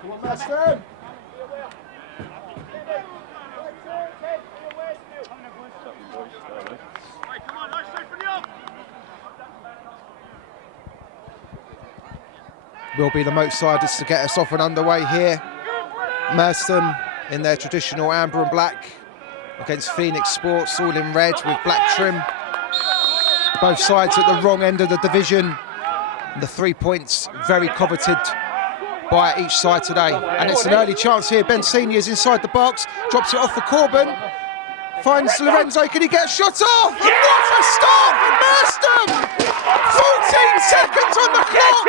Come on, Merstham. Will be the Moatsiders to get us off and underway here. Merstham in their traditional amber and black against Phoenix Sports, all in red with black trim. Both sides at the wrong end of the division. The 3 points very coveted by each side today. And it's an early chance here. Ben Senior's inside the box, drops it off for Corbin. Finds Lorenzo, can he get a shot off? And what a start from Merstham! 14 seconds on the clock!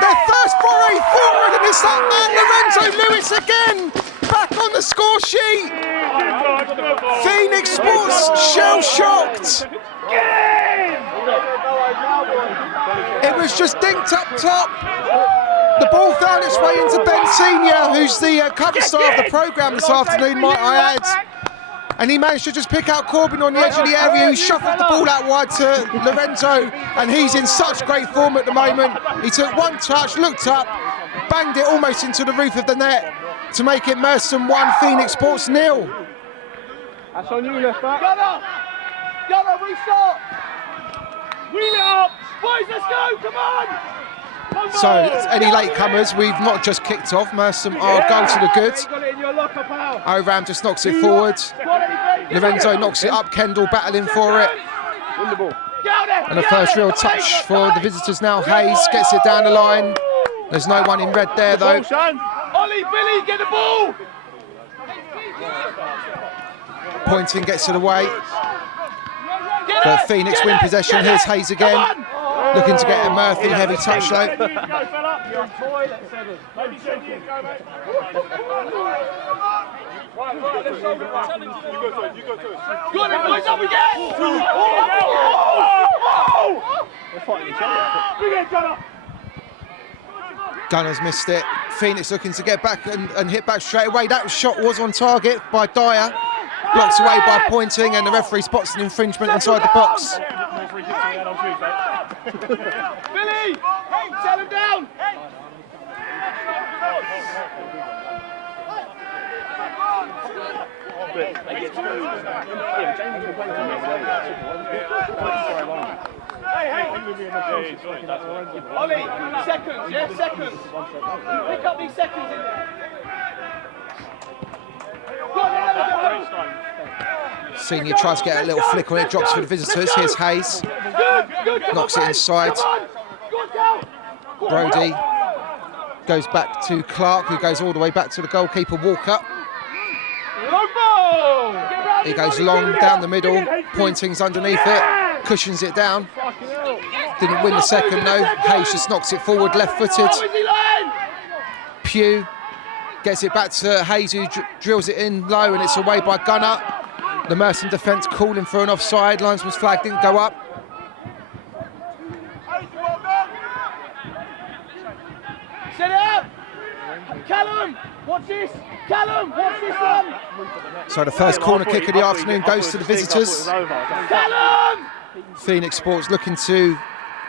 Their first foray forward, and it's that man Lorenzo Lewis again, back on the score sheet. Phoenix Sports shell-shocked. It was just dinked up top. The ball found its way into Ben Senior, who's the cover star of the programme this afternoon, might I add. And he managed to just pick out Corbin on the edge of the area. He shuffled the ball out wide to Lorenzo, and he's in such great form at the moment. He took one touch, looked up, banged it almost into the roof of the net to make it Merstham 1, Phoenix Sports 0. That's on you, left back. Gunner, restart. Wheel it up. Boys, let's go, come on. So, any latecomers, we've not just kicked off. Merstham are goal to the good. Oram just knocks it forward. Lorenzo knocks it up. Kendall battling for it. And the first real touch for the visitors now. Hayes gets it down the line. There's no one in red there, though. Ollie, Billy, get the ball. Pointing gets it away. But Phoenix win possession. Here's Hayes again. Looking to get a Murphy heavy touch though. Gunner's missed it. Phoenix looking to get back and hit back straight away. That shot was on target by Dyer. Blocked away by Pointing, and the referee spots an infringement inside the box. Billy! Tell him down! Ollie, seconds, yeah, seconds. Pick up these seconds in there. Senior tries to get a little flick on it, drops for the visitors. Here's Hayes, knocks it inside. Brody goes back to Clark, who goes all the way back to the goalkeeper, Walker. He goes long down the middle, Pointing's underneath it, cushions it down. Didn't win the second though. Hayes just knocks it forward, left-footed. Pugh gets it back to Hayes, who drills it in low, and it's away by Gunner. The Merstham defence calling for an offside. Linesman's flag didn't go up. Set it up! Callum, watch this! Callum, watch this one! So the first corner kick of the afternoon goes to the visitors. Callum! Phoenix Sports looking to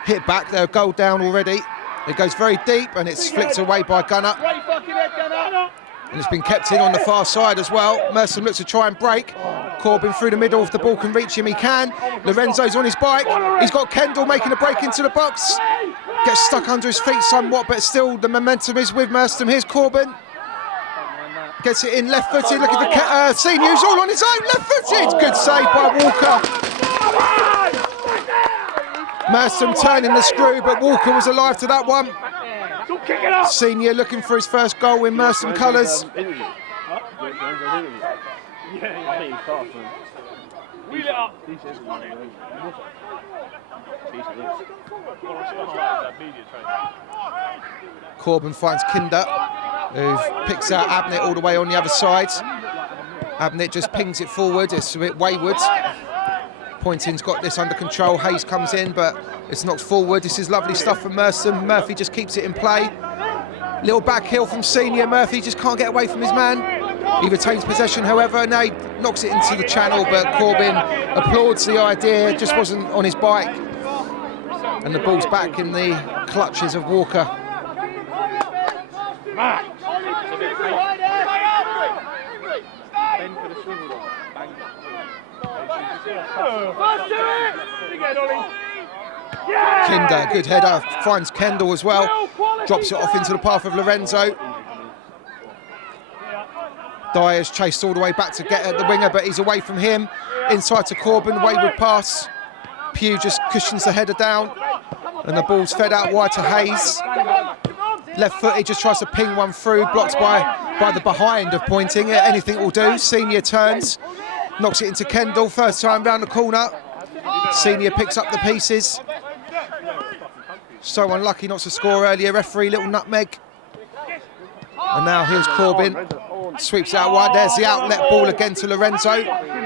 hit back. They're a goal down already. It goes very deep, and it's flicked away by Gunner. Great fucking head, Gunner! And it's been kept in on the far side as well. Merstham looks to try and break. Corbin through the middle. If the ball can reach him, he can. Lorenzo's on his bike. He's got Kendall making a break into the box. Gets stuck under his feet somewhat, but still the momentum is with Merstham. Here's Corbin. Gets it in left-footed. Look at the Senior, who's all on his own. Left-footed. Good save by Walker. Merstham turning the screw, but Walker was alive to that one. Senior looking for his first goal in Merstham colours. Wheel it up! Corbin finds Kinder, who picks out Abnett all the way on the other side. Abnett just pings it forward. It's a bit wayward. Pointing's got this under control. Hayes comes in, but it's knocked forward. This is lovely stuff from Merstham. Murphy just keeps it in play. Little back heel from Senior. Murphy just can't get away from his man. He retains possession, however. Now he knocks it into the channel, but Corbin applauds the idea. Just wasn't on his bike. And the ball's back in the clutches of Walker. Man! Ben could have swiveled on, banged First to it! Again, Ollie. Yeah! Kinder, good header, finds Kendall as well. Drops it off into the path of Lorenzo. Dyer's chased all the way back to get at the winger, but he's away from him. Inside to Corbin, wayward pass. Pugh just cushions the header down. And the ball's fed out wide to Hayes. Left footed, just tries to ping one through, blocked by the behind of Pointing. Anything will do. Senior turns, knocks it into Kendall. First time round the corner. Senior picks up the pieces. So unlucky not to score earlier. Referee, little nutmeg. And now here's Corbin. Sweeps it out wide. There's the outlet ball again to Lorenzo.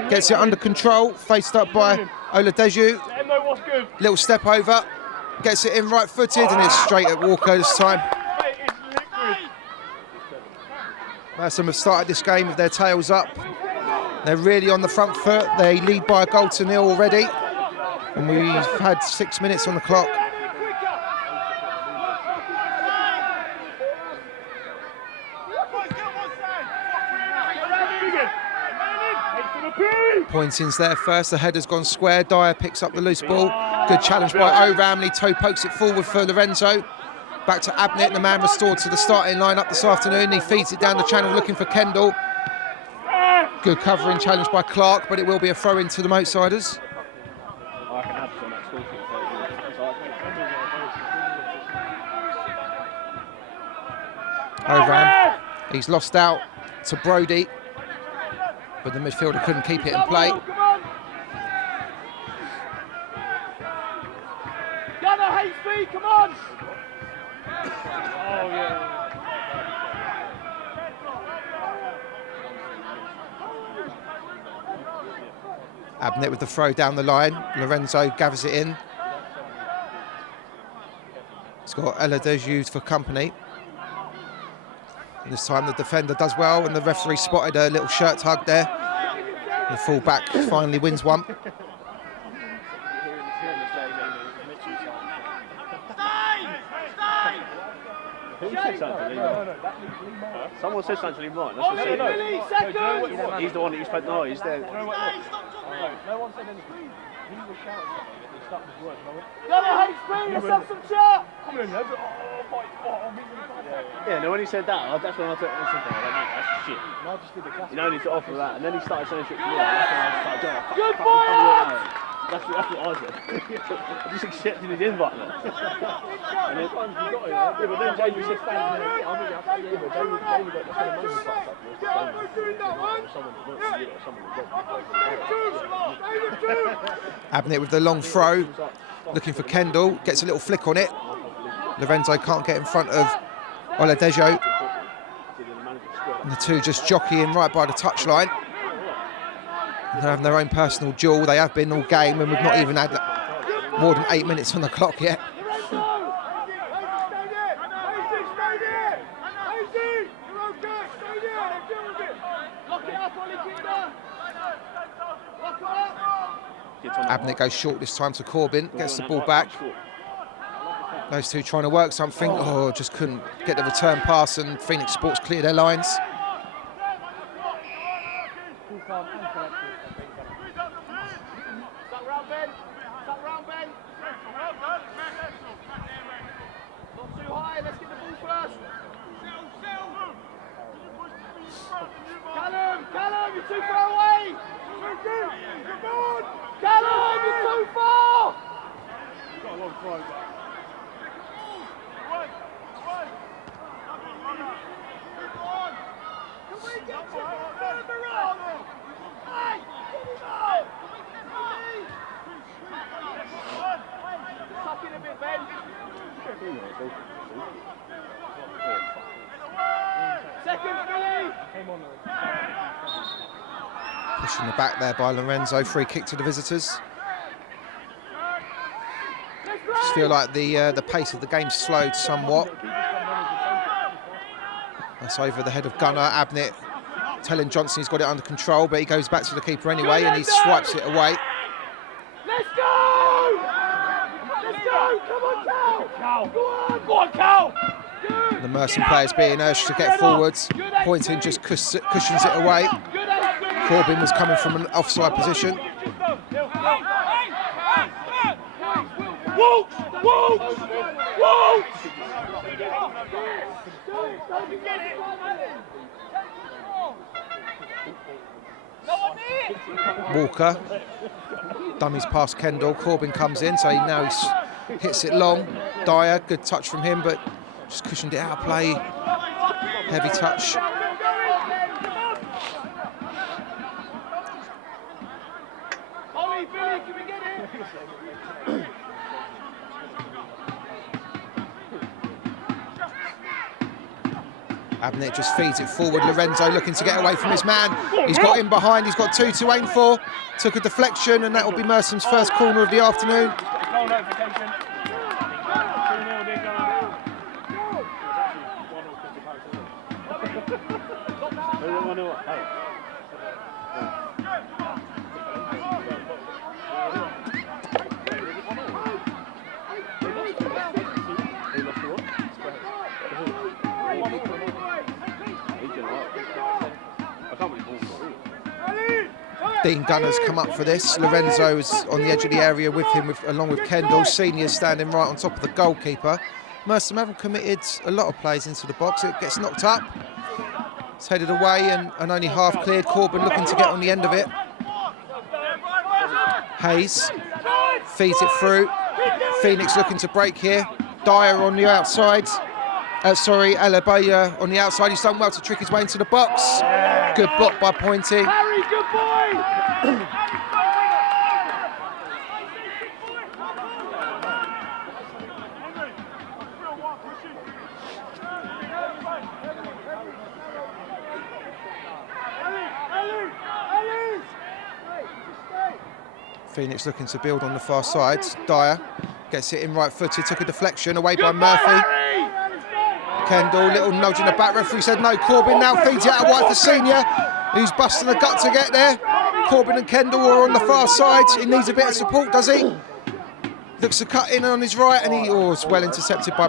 Gets it under control. Faced up by Oladeju. Little step over. Gets it in right footed and it's straight at Walker this time. Merstham have started this game with their tails up. They're really on the front foot. They lead by a goal to nil already. And we've had 6 minutes on the clock. Pointing's there first, the header's gone square. Dyer picks up the loose ball. Good challenge by O'Ramley. Toe pokes it forward for Lorenzo. Back to Abnett, the man restored to the starting lineup this afternoon. He feeds it down the channel looking for Kendall. Good covering challenge by Clark, but it will be a throw in to the Moatsiders. O'Ram, he's lost out to Brody, but the midfielder couldn't keep it in play. Come on! Oh, yeah. Abnett with the throw down the line. Lorenzo gathers it in. He's got Oladeju for company. And this time the defender does well, and the referee spotted a little shirt tug there. The full-back finally wins one. Who said something to Lee? Someone said something to Lee Martin. That's what he he's the one that you spent. No, he's there. No one said anything. He was shouting something. He stopped his words. Let's have some chat. Come on, lads. Yeah, no, when he said that, that's when I took something. I was like, mate, that's shit. No, I just did the classic. You don't need to offer that. And then he started saying shit to me. That's when I started doing it. Good boy! That's what I said. I just accepted his invite. And then once you got it, yeah, but then Jamie said standing there. Yeah, I mean, yeah, but Jamie got the kind of money fucked up. Abnett with the long throw, looking for Kendall, gets a little flick on it. Lorenzo can't get in front of Oladejo. And the two just jockeying right by the touchline. They're having their own personal duel. They have been all game, and we've not even had more than 8 minutes on the clock yet. Abnett goes short this time to Corbin, gets the ball back. Those two trying to work something. Oh, just couldn't get the return pass, and Phoenix Sports clear their lines. Callum, you're too far away! Callum, you're too far! Got a long throw. Can we get you further on? Hey, get it on! Tuck in a bit, Ben. Second, Billy! Pushing the back there by Lorenzo, free kick to the visitors. Just feel like the pace of the game slowed somewhat. That's over the head of Gunner. Abnett telling Johnson he's got it under control, but he goes back to the keeper anyway and he swipes it away. Let's go! Let's go! Come on, Cal! Go on! Go on, Cal! The Merstham players being urged to get forwards. Pointing just cushions it away. Corbin was coming from an offside position. Walker dummies past Kendall. Corbin comes in, so now he hits it long. Dyer, good touch from him, but just cushioned it out of play. Heavy touch. Abnett just feeds it forward. Lorenzo looking to get away from his man. He's got in behind. He's got 2 to aim for. Took a deflection, and that will be Merstham's first corner of the afternoon. Dean Gunner's come up for this. Lorenzo is on the edge of the area with him, along with Kendall. Senior's standing right on top of the goalkeeper. Merstham haven't committed a lot of plays into the box. It gets knocked up. It's headed away and only half cleared. Corbin looking to get on the end of it. Hayes feeds it through. Phoenix looking to break here. Dyer on the outside. Alabaya on the outside. He's done well to trick his way into the box. Good block by Pointing. Harry, good boy! Phoenix looking to build on the far side. Dyer gets it in right footed, took a deflection away by Murphy. Kendall, little nudge in the back. Referee said no. Corbin now feeds it out wide for Senior, who's busting the gut to get there. Corbin and Kendall are on the far side. He needs a bit of support, does he? Looks to cut in on his right, and he was well intercepted by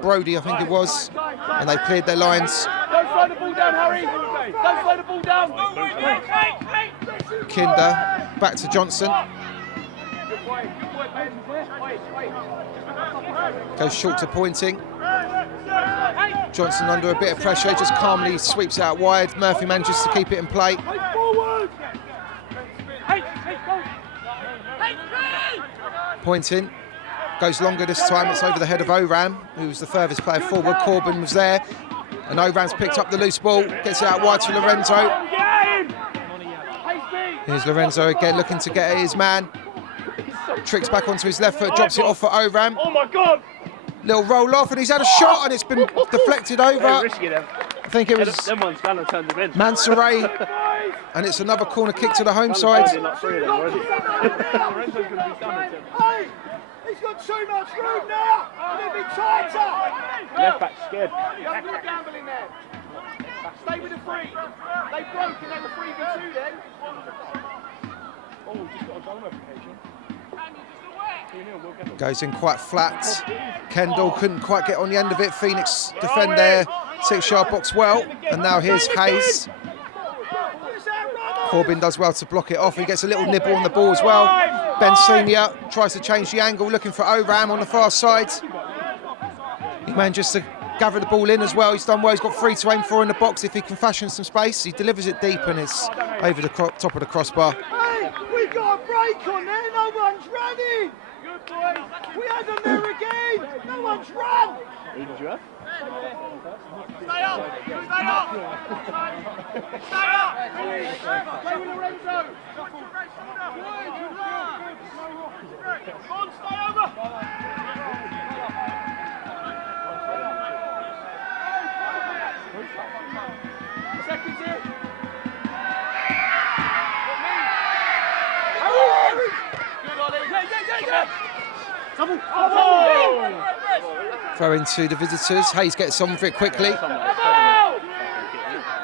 Brody, I think it was. And they cleared their lines. Don't slow the ball down, Harry. Don't slow the ball down. Kinder back to Johnson. Goes short to Pointing. Johnson under a bit of pressure, just calmly sweeps out wide. Murphy manages to keep it in play. Pointing. Goes longer this time. It's over the head of Oram, who was the furthest player forward. Corbin was there. And Oram's picked up the loose ball. Gets it out wide to Lorenzo. Here's Lorenzo again looking to get at his man. Tricks back onto his left foot, drops it off for Oram. Oh my God! Little roll off, and he's had a shot, and it's been deflected over. I think it was Mansoray, and it's another corner kick to the home side. Hey, he's got too much room now. A little bit tighter. Left back scared. You have to gamble in there. Stay with the free. They broke and they were 3v2 then. Oh, just got a goal notification. Goes in quite flat. Kendall couldn't quite get on the end of it. Phoenix defend their 6-yard box well. And now here's Hayes. Corbin does well to block it off. He gets a little nibble on the ball as well. Ben Senior tries to change the angle, looking for Oram on the far side. He manages to gather the ball in as well. He's done well. He's got 3 to aim for in the box if he can fashion some space. He delivers it deep and it's over the top of the crossbar. Hey, we got a break on there. No one's running. Good boy. We had them there again. No one's run. Who did you have? Stay up. Stay up. Stay up. Play with Lorenzo. Come on, stay over. Seconds here. Good, Ollie. Yeah. Throw into the visitors. Hayes gets on with it quickly.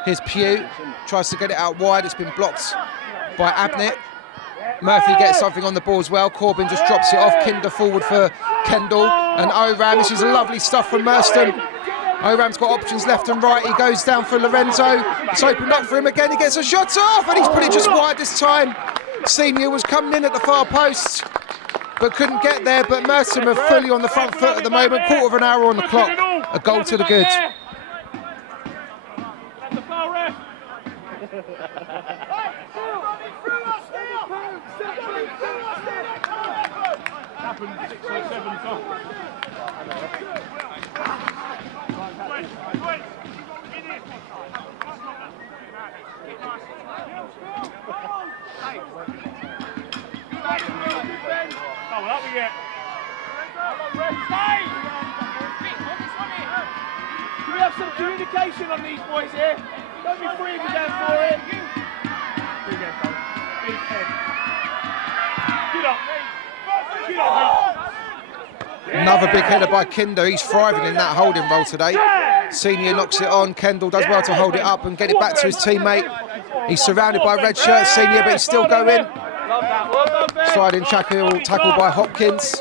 Here's Pugh. Tries to get it out wide. It's been blocked by Abnett. Murphy gets something on the ball as well. Corbin just drops it off. Kinder forward for Kendall. And Oram, this is lovely stuff from Merstham. Oram's got options left and right. He goes down for Lorenzo. It's opened up for him again. He gets a shot off and he's put it just wide this time. Senior was coming in at the far post but couldn't get there. But Merstham are fully on the front foot at the moment. Quarter of an hour on the clock. A goal to the good. Happened 6 or 7 times. Oh, up we get. Can we have some communication on these boys here? Don't be free me down for it. Big head, bro. Big head. Get up. Get up. Another big header by Kinder. He's thriving in that holding role today. Senior knocks it on. Kendall does well to hold it up and get it back to his teammate. He's surrounded by red shirts, Senior, but he's still going. Sliding tackle by Hopkins.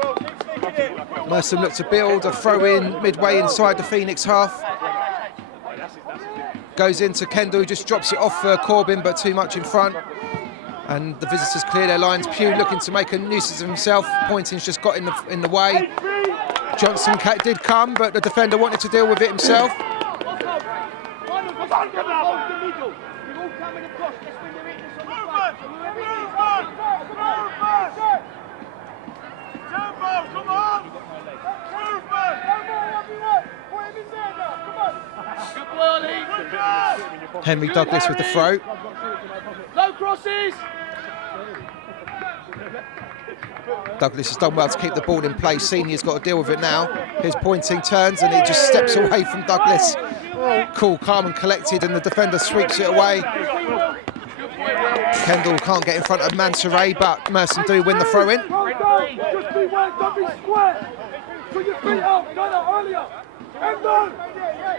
Merstham look to build a throw in midway inside the Phoenix half. Goes into Kendall, who just drops it off for Corbin, but too much in front. And the visitors clear their lines. Pugh looking to make a nuisance of himself. Pointing's just got in the way. Johnson did come, but the defender wanted to deal with it himself. Henry Douglas with the throw. No crosses. Douglas has done well to keep the ball in place. Senior's got to deal with it now. Here's Pointing, turns and he just steps away from Douglas. Cool, calm and collected, and the defender sweeps it away. Kendall can't get in front of Mansoray, but Merstham do win the throw in. Just be well, don't be square. Put your feet out, done it earlier. And done.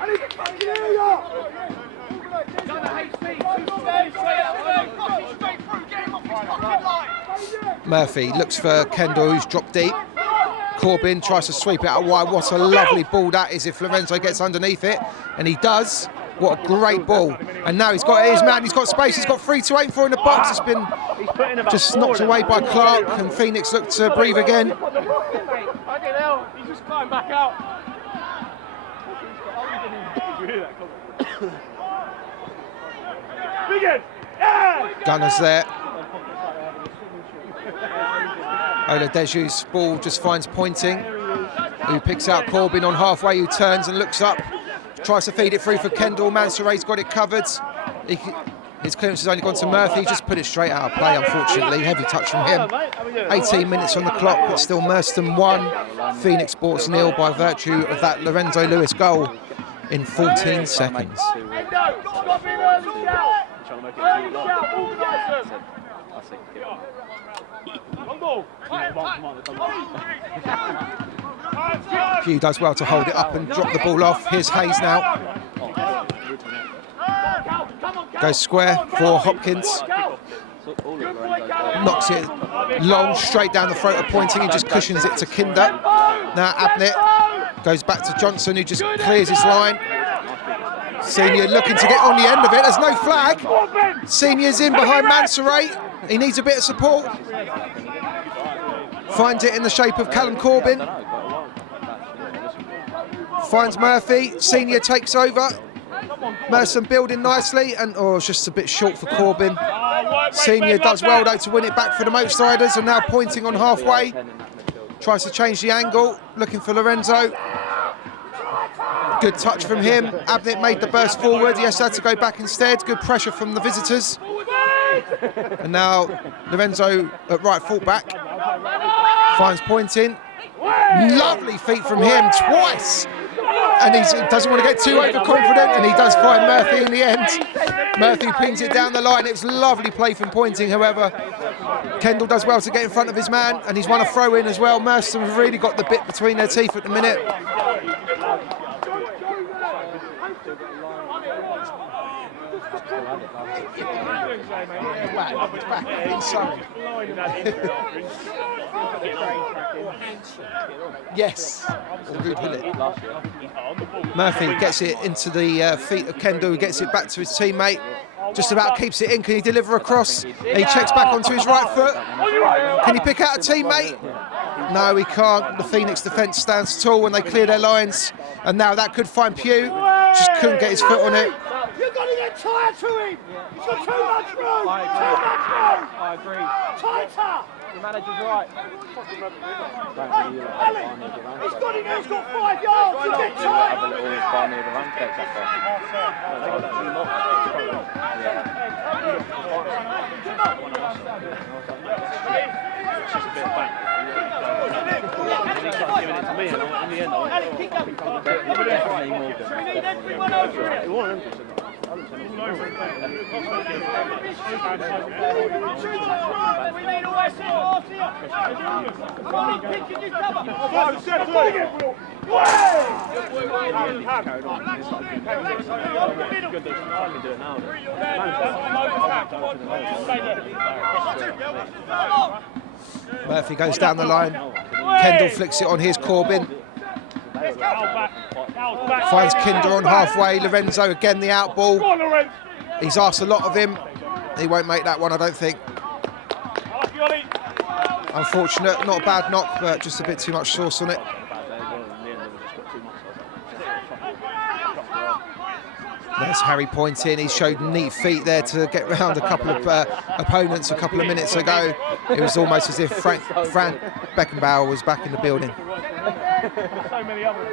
I need to fucking hear you. Murphy looks for Kendall, who's dropped deep. Corbin tries to sweep it out wide. What a lovely ball that is if Lorenzo gets underneath it, and he does. What a great ball. And now he's got his man, he's got space, he's got 3 to aim for in the box. It's been just knocked away by Clark, and Phoenix look to breathe again. He's just climbed back out. Gunners there. Oladeju's ball just finds Pointing, who picks out Corbin on halfway, who turns and looks up. Tries to feed it through for Kendall. Mansoray's got it covered. His clearance has only gone to Murphy. He just put it straight out of play, unfortunately. Heavy touch from him. 18 minutes on the clock. It's still Merstham 1, Phoenix Sports 0 by virtue of that Lorenzo Lewis goal in 14 seconds. Pugh does well to hold it up and drop the ball off. Here's Hayes now. Goes square for Hopkins. Knocks it long, straight down the throat of Pointing. He just cushions it to Kinder. Now Abnett goes back to Johnson, who just clears his line. Senior looking to get on the end of it. There's no flag. Senior's in behind Mansoray. He needs a bit of support. Finds it in the shape of Callum Corbin. Finds Murphy. Senior takes over. Merstham building nicely, and it's just a bit short for Corbin. Senior does well though to win it back for the Moatsiders, and now Pointing on halfway. Tries to change the angle, looking for Lorenzo. Good touch from him. Abnett made the burst forward. Yes, had to go back instead. Good pressure from the visitors. And now Lorenzo at right fullback finds Pointing. Lovely feet from him twice. And he doesn't want to get too overconfident, and he does find Murphy in the end. Murphy pings it down the line. It was lovely play from Pointing, however. Kendall does well to get in front of his man, and he's won a throw in as well. Merstham have really got the bit between their teeth at the minute. Yes. Murphy gets it into the feet of Kendall, who gets it back to his teammate. Just about keeps it in. Can he deliver a cross? He checks back onto his right foot. Can he pick out a teammate? No, he can't. The Phoenix defence stands tall when they clear their lines. And now that could find Pugh. Just couldn't get his foot on it. You've got to get tired to him. He's got too much room. Too much room. I agree. Tighter. The manager's right. Ali, he's got in there. He's got 5 yards. You get tired. It's just a bit back. And he started giving it to me, and in the end, I Ali, keep going. We need everyone over it. We need all that support here. Come on, he's pinching his cover. Murphy goes down the line. Kendall flicks it on his Corbin. Finds Kinder on halfway. Lorenzo again the out ball. He's asked a lot of him. He won't make that one, I don't think. Unfortunate, not a bad knock, but just a bit too much sauce on it. There's Harry pointing. He showed neat feet there to get round a couple of opponents a couple of minutes ago. It was almost as if Fran Beckenbauer was back in the building. So many others.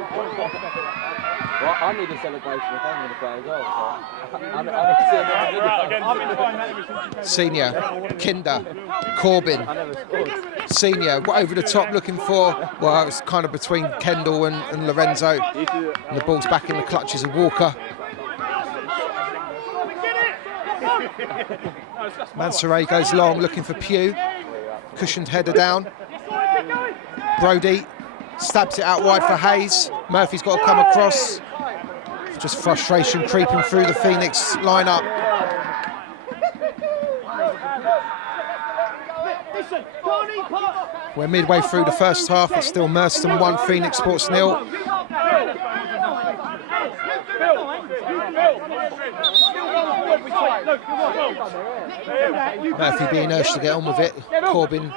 Well, I need a celebration if I'm going to play as well. So I need to see another video. Senior, Kinder, Corbin. Senior, over the top looking for, well, it's kind of between Kendall and Lorenzo. And the ball's back in the clutches of Walker. Mansoray goes long, looking for Pugh. Cushioned header down. Brody stabs it out wide for Hayes. Murphy's got to come across. Just frustration creeping through the Phoenix lineup. We're midway through the first half. It's still Merstham 1, Phoenix Sports 0. Murphy being urged to get on with it. Corbin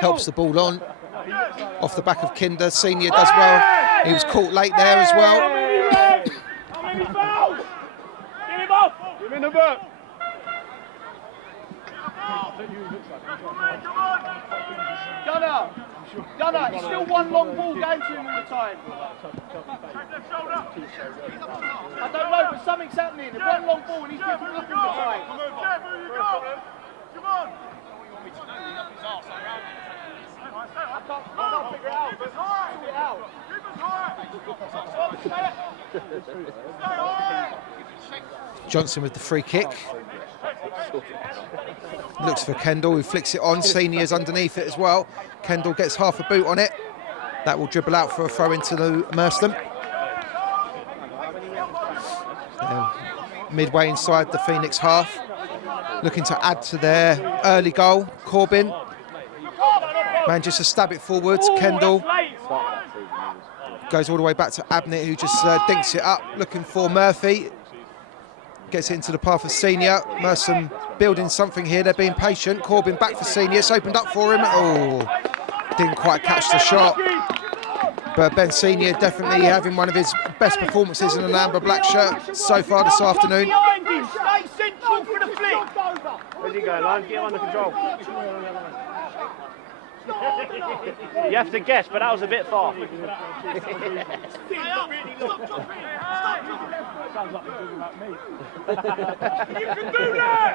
helps the ball on. Off the back of Kinder. Senior does well. He was caught late there as well. Give him the book. Gunner, it's still one long ball going to him all the time. I don't know, but something's happening. There's one long ball and he's picking up all the time. Come on. I can't figure it out, but sort it out. Johnson with the free kick. Looks for Kendall, who flicks it on. Senior's underneath it as well. Kendall gets half a boot on it. That will dribble out for a throw into the Merstham. Midway inside the Phoenix half. Looking to add to their early goal. Corbin manages to stab it forwards. Kendall goes all the way back to Abnett, who just dinks it up. Looking for Murphy. Gets it into the path of Senior. Merstham building something here. They're being patient. Corbin back for Senior. It's opened up for him. Oh, didn't quite catch the shot. But Ben Senior definitely having one of his best performances in an amber black shirt so far this afternoon. Stay central for the flick. Where's he going, Lon? Get him under control. You have to guess, but that was a bit far. Sounds like you're talking about me. You can do that!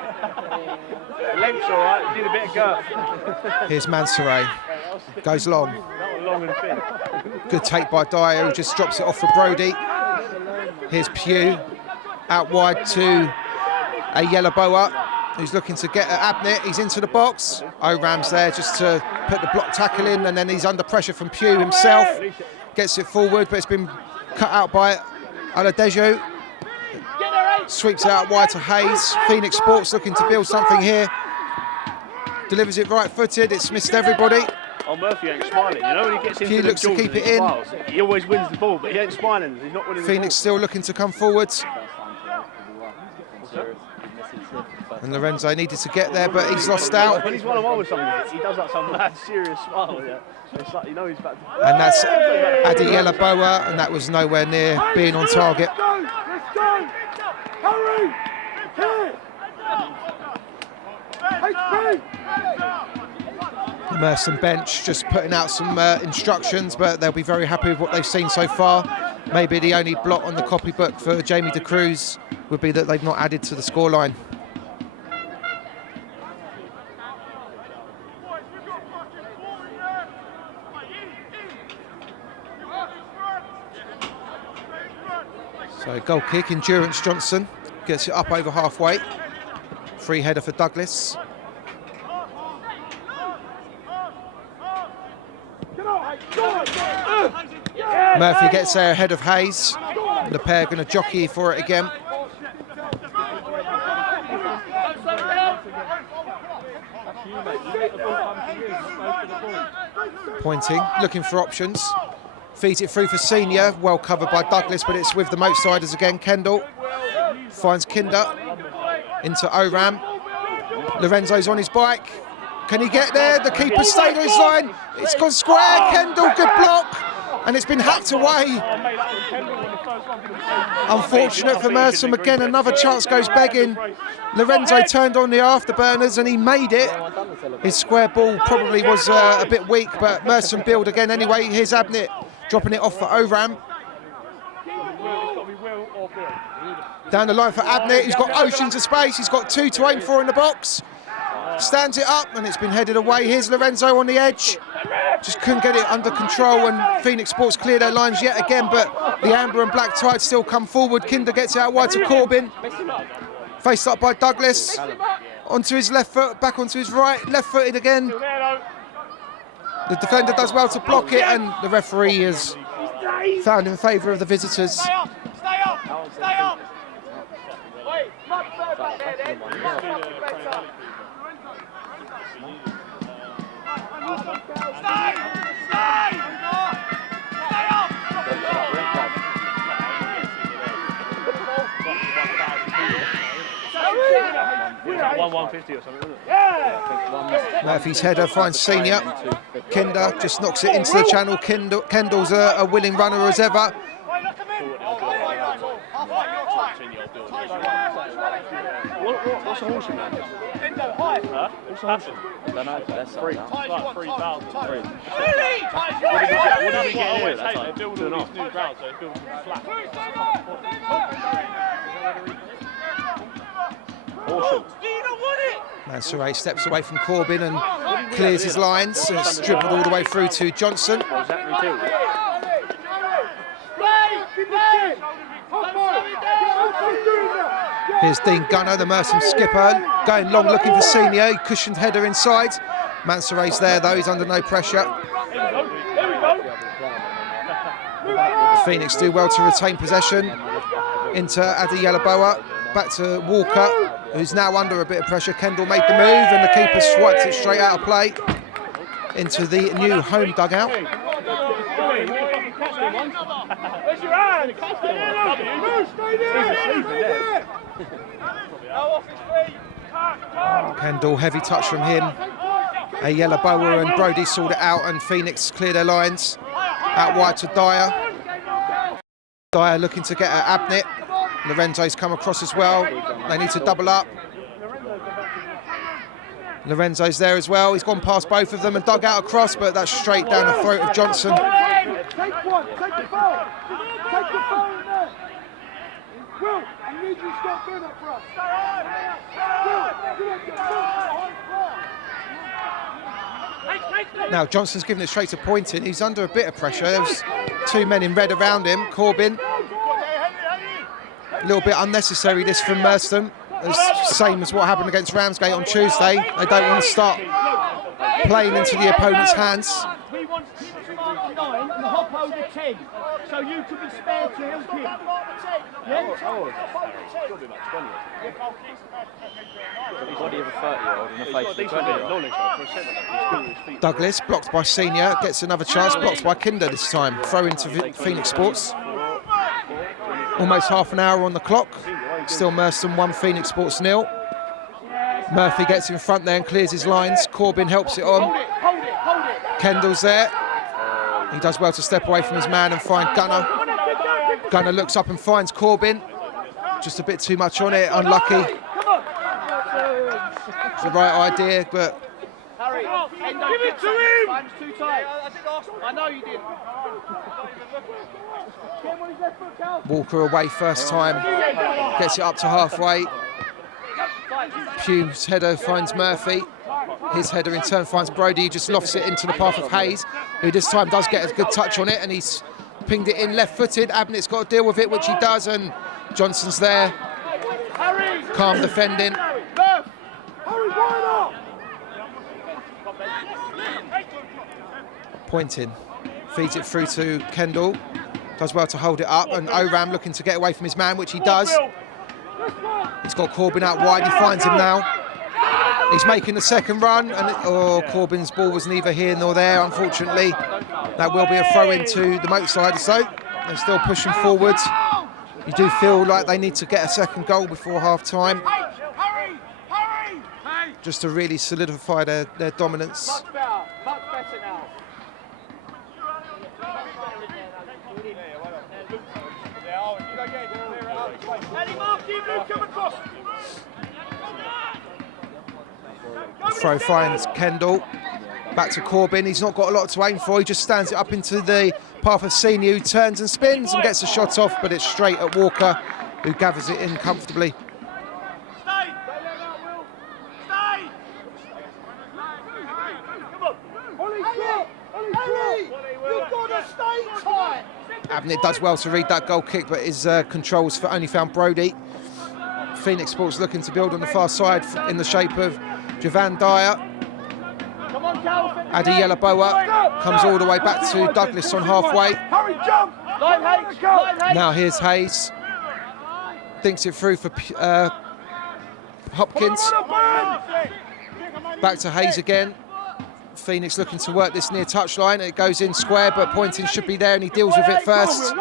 Length's all right, did a bit of girth. Here's Mansoray. Goes long. That was long and thin. Good take by Dyer, who just drops it off for Brody. Here's Pugh. Out wide to a yellow boa, who's looking to get at Abnett. He's into the box. Oram's there just to put the block tackle in, and then he's under pressure from Pugh himself. Gets it forward, but it's been cut out by Aladejo. Sweeps it out wide to Hayes. Phoenix Sports looking to build something here. Delivers it right-footed. It's missed everybody. Oh, Murphy ain't smiling. You know when he gets into He the looks to jewels keep and it he in. smiles, he always wins the ball, but he ain't smiling. He's not winning Phoenix the still looking to come forwards. And Lorenzo needed to get there, but he's lost ball. out. When he's one-on-one with someone, he does like some mad, serious smile. Yeah. It's like, you know he's about to... And that's Adi Yelaboa, and that was nowhere near being on target. Let's go! Hurry! Here! HP! The Merstham bench just putting out some instructions, but they'll be very happy with what they've seen so far. Maybe the only blot on the copybook for Jamie de Cruz would be that they've not added to the scoreline. So goal kick, Endurance Johnson gets it up over halfway. Free header for Douglas. Murphy gets there ahead of Hayes. And the pair are going to jockey for it again. Pointing, looking for options. Feeds it through for Senior, well covered by Douglas, but it's with the Moatsiders again. Kendall finds Kinder into Oram. Lorenzo's on his bike. Can he get there? The keeper stayed on his line. It's gone square. Kendall, good block. And it's been hacked away. Unfortunate for Merstham again. Another chance goes begging. Lorenzo turned on the afterburners and he made it. His square ball probably was a bit weak, but Merstham build again anyway. Here's Abnett dropping it off for Oram. Down the line for Abnett. He's got oceans of space. He's got 2 to aim for in the box. Stands it up and it's been headed away. Here's Lorenzo on the edge. Just couldn't get it under control, and Phoenix Sports clear their lines yet again, but the Amber and Black Tide still come forward. Kinder gets it out wide to Corbin. Faced up by Douglas. Onto his left foot, back onto his right. Left-footed again. The defender does well to block it, and the referee is found in favour of the visitors. Stay up! Stay up! Wait, much further back there then. Like 150 or something, isn't it? Murphy's header finds Senior. Kinder just knocks it into the channel. Kendall's a willing runner as ever. What's a horse man? Huh? What's a horse? I don't know, that's Free. something. It's like 3,000. What did we get here? That's like they're building all these new grounds, so it's building flat. Awesome. Mansour steps away from Corbin and clears his lines. It's dribbled all the way through to Johnson. Exactly too. Here's Dean Gunner, the Merstham skipper, going long looking for Senior. He cushioned header inside. Mansour's there though, he's under no pressure. Phoenix do well to retain possession. Into Adi Yelaboa, back to Walker, who's now under a bit of pressure. Kendall made the move and the keeper swiped it straight out of play into the new home dugout. Where's your hand? Kendall, heavy touch from him. Yelaboa and Brody sort it out, and Phoenix clear their lines. Out wide to Dyer. Dyer looking to get at Abnett. Lorenzo's come across as well. They need to double up. Lorenzo's there as well. He's gone past both of them and dug out across, but that's straight down the throat of Johnson. Take one, take the foul. Take the foul in there. Will, I need you to stop doing that for us. Now Johnson's giving it straight to Pointing. He's under a bit of pressure. There's 2 men in red around him. Corbin. A little bit unnecessary this from Merstham. It's same as what happened against Ramsgate on Tuesday. They don't want to start playing into the opponent's hands. We want to keep it to 9 and the hot hold the 10, so you can be spared to help him. Yeah? Got to be about 20. The body of a 30-year-old and the face of a 20-year-old. Douglas, blocked by Senior, gets another chance, blocked by Kinder this time. Throw into Phoenix Sports. Almost half an hour on the clock. Still Merstham 1, Phoenix Sports 0. Murphy gets in front there and clears his lines. Corbin helps it on. Kendall's there. He does well to step away from his man and find Gunner. Gunner looks up and finds Corbin. Just a bit too much on it, unlucky. It's the right idea, but... Harry, give it to him! It's too tight. I know you did. Walker away first time. Gets it up to halfway. Pugh's header finds Murphy. His header in turn finds Brody, who just lofts it into the path of Hayes, who this time does get a good touch on it, and he's pinged it in left-footed. Abnett's got to deal with it, which he does, and Johnson's there. Calm defending. Pointing. Feeds it through to Kendall. Does well to hold it up, and Oram looking to get away from his man, which he does. He's got Corbin out wide, he finds him now. He's making the second run, and Corbin's ball was neither here nor there, unfortunately. That will be a throw into the Motorsiders, though. They're still pushing forward. You do feel like they need to get a second goal before half-time, just to really solidify their dominance. Much better now. The throw finds Kendall. Back to Corbin. He's not got a lot to aim for. He just stands it up into the path of Senior, who turns and spins and gets a shot off, but it's straight at Walker, who gathers it in comfortably. Abnett does well to read that goal kick, but his controls only found Brody. Phoenix Sports looking to build on the far side in the shape of Javan Dyer. Adi Yelaboa comes all the way back to Douglas on halfway. Now here's Hayes. Thinks it through for Hopkins. Back to Hayes again. Phoenix looking to work this near touchline. It goes in square, but Pointing should be there, and he deals with it first.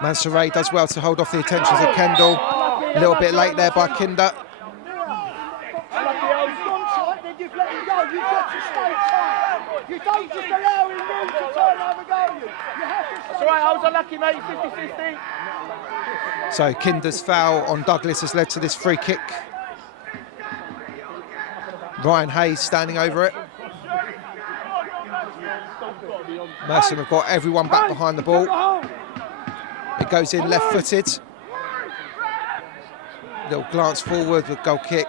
Mansoray does well to hold off the attentions of Kendall. A little bit late there by Kinder. You don't just allow him to turn over goal. That's all right, I was unlucky, mate. 50-50. So Kinder's foul on Douglas has led to this free kick. Ryan Hayes standing over it. Merstham have got everyone back behind the ball. It goes in left-footed. Little glance forward with goal kick.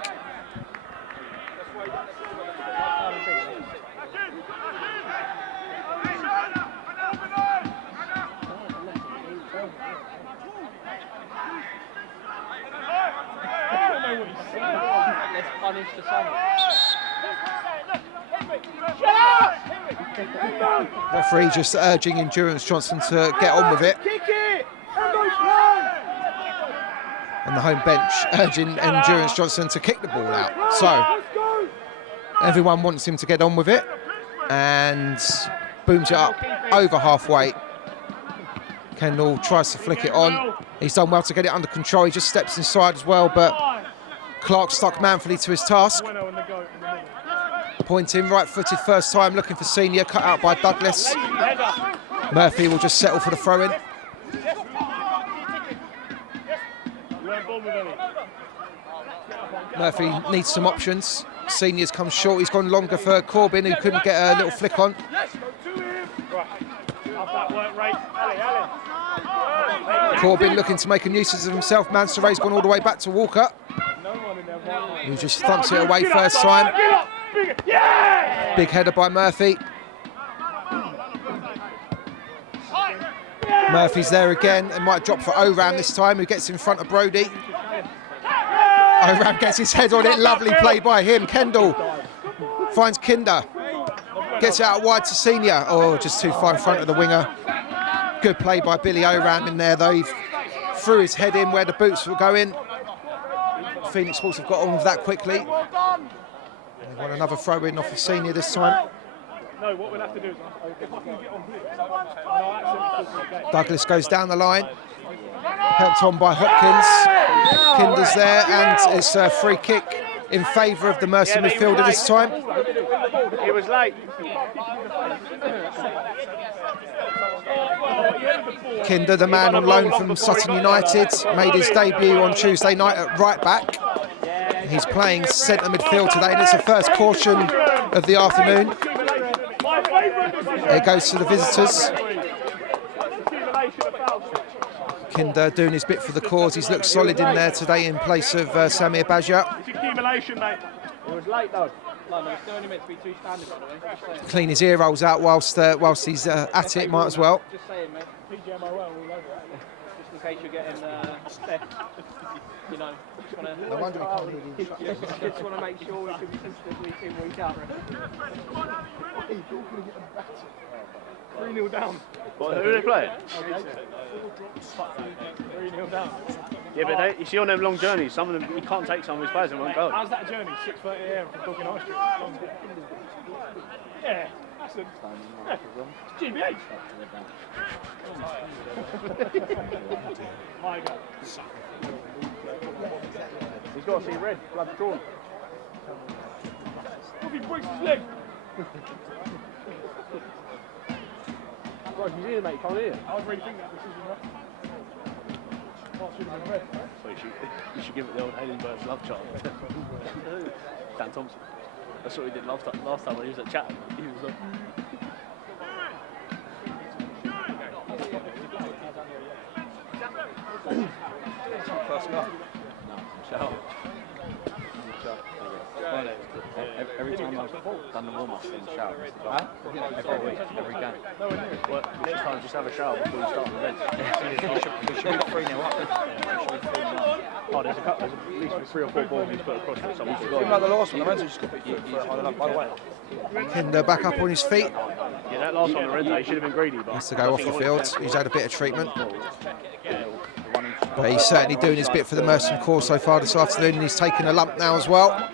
Referee just urging Endurance Johnson to get on with it. And the home bench urging Endurance Johnson to kick the ball out. So everyone wants him to get on with it, and booms it up over halfway. Kendall tries to flick it on. He's done well to get it under control. He just steps inside as well, but Clark stuck manfully to his task. Pointing, right-footed first time, looking for Senior, cut out by Douglas. Murphy will just settle for the throw-in. Murphy needs some options. Senior's come short. He's gone longer for Corbin, who couldn't get a little flick on. Corbin looking to make a nuisance of himself. Mansouray's gone all the way back to Walker, who just thumps it away first time. Big header by Murphy. Murphy's there again and might drop for Oram this time, who gets in front of Brody. Oram gets his head on it. Lovely play by him. Kendall finds Kinder. Gets it out wide to Senior. Oh, just too far in front of the winger. Good play by Billy Oram in there, though. He threw his head in where the boots were going. Phoenix Sports have got on with that quickly. They want another throw in off of Senior this time. No, what we'll have to do is, if I can get on blitz, Douglas goes down the line. Helped on by Hopkins. Kinder's there, and it's a free kick in favour of the Merstham midfielder this time. He was late. Kinder, the man on loan from Sutton United, made his debut on Tuesday night at right back. He's playing centre midfield today, and it's the first caution of the afternoon. It goes to the visitors. Kinder doing his bit for the cause. He's looked solid in there today in place of Samir Bajia. It's accumulation, mate. He was late though. Clean his ear rolls out whilst he's at it, might as well. Just saying, mate. PGMOL all over it. Just in case you're getting you know, just want to make sure we can be consistently week in, week out. 3-0 down. What, who are they playing? 3-0 down. Yeah, but you see on them long journeys, some of them, you can't take some of his players and won't go. How's that journey? 6:30 AM from Booking High Street. Yeah, that's a GBH. My God. He's got to see red, blood drawn. Look, he breaks his leg. Right, you hear, mate, you can't hear. I was rethinking that decision, right? Should have been red. So you should give it the old Halenberg's love chart. Dan Thompson. That's what we did last time when he was at Chatham. He was like... First goal. Shout. Every time I've done the warm-up in the shower, it's the goal. Every week, every game. Well, next time just have a shower before you start the event. We should be 3-0 up. Oh, there's at least 3 or 4 balls he's put across for someone to go. Even like the last one, the Renzo just got put for, I don't know, by the way. Kinder back up on his feet. Yeah, that last one, the Renzo, he should have been greedy, but... Has to go off the field. He's had a bit of treatment. But he's certainly doing his bit for the Merstham cause so far this afternoon, and he's taking a lump now as well.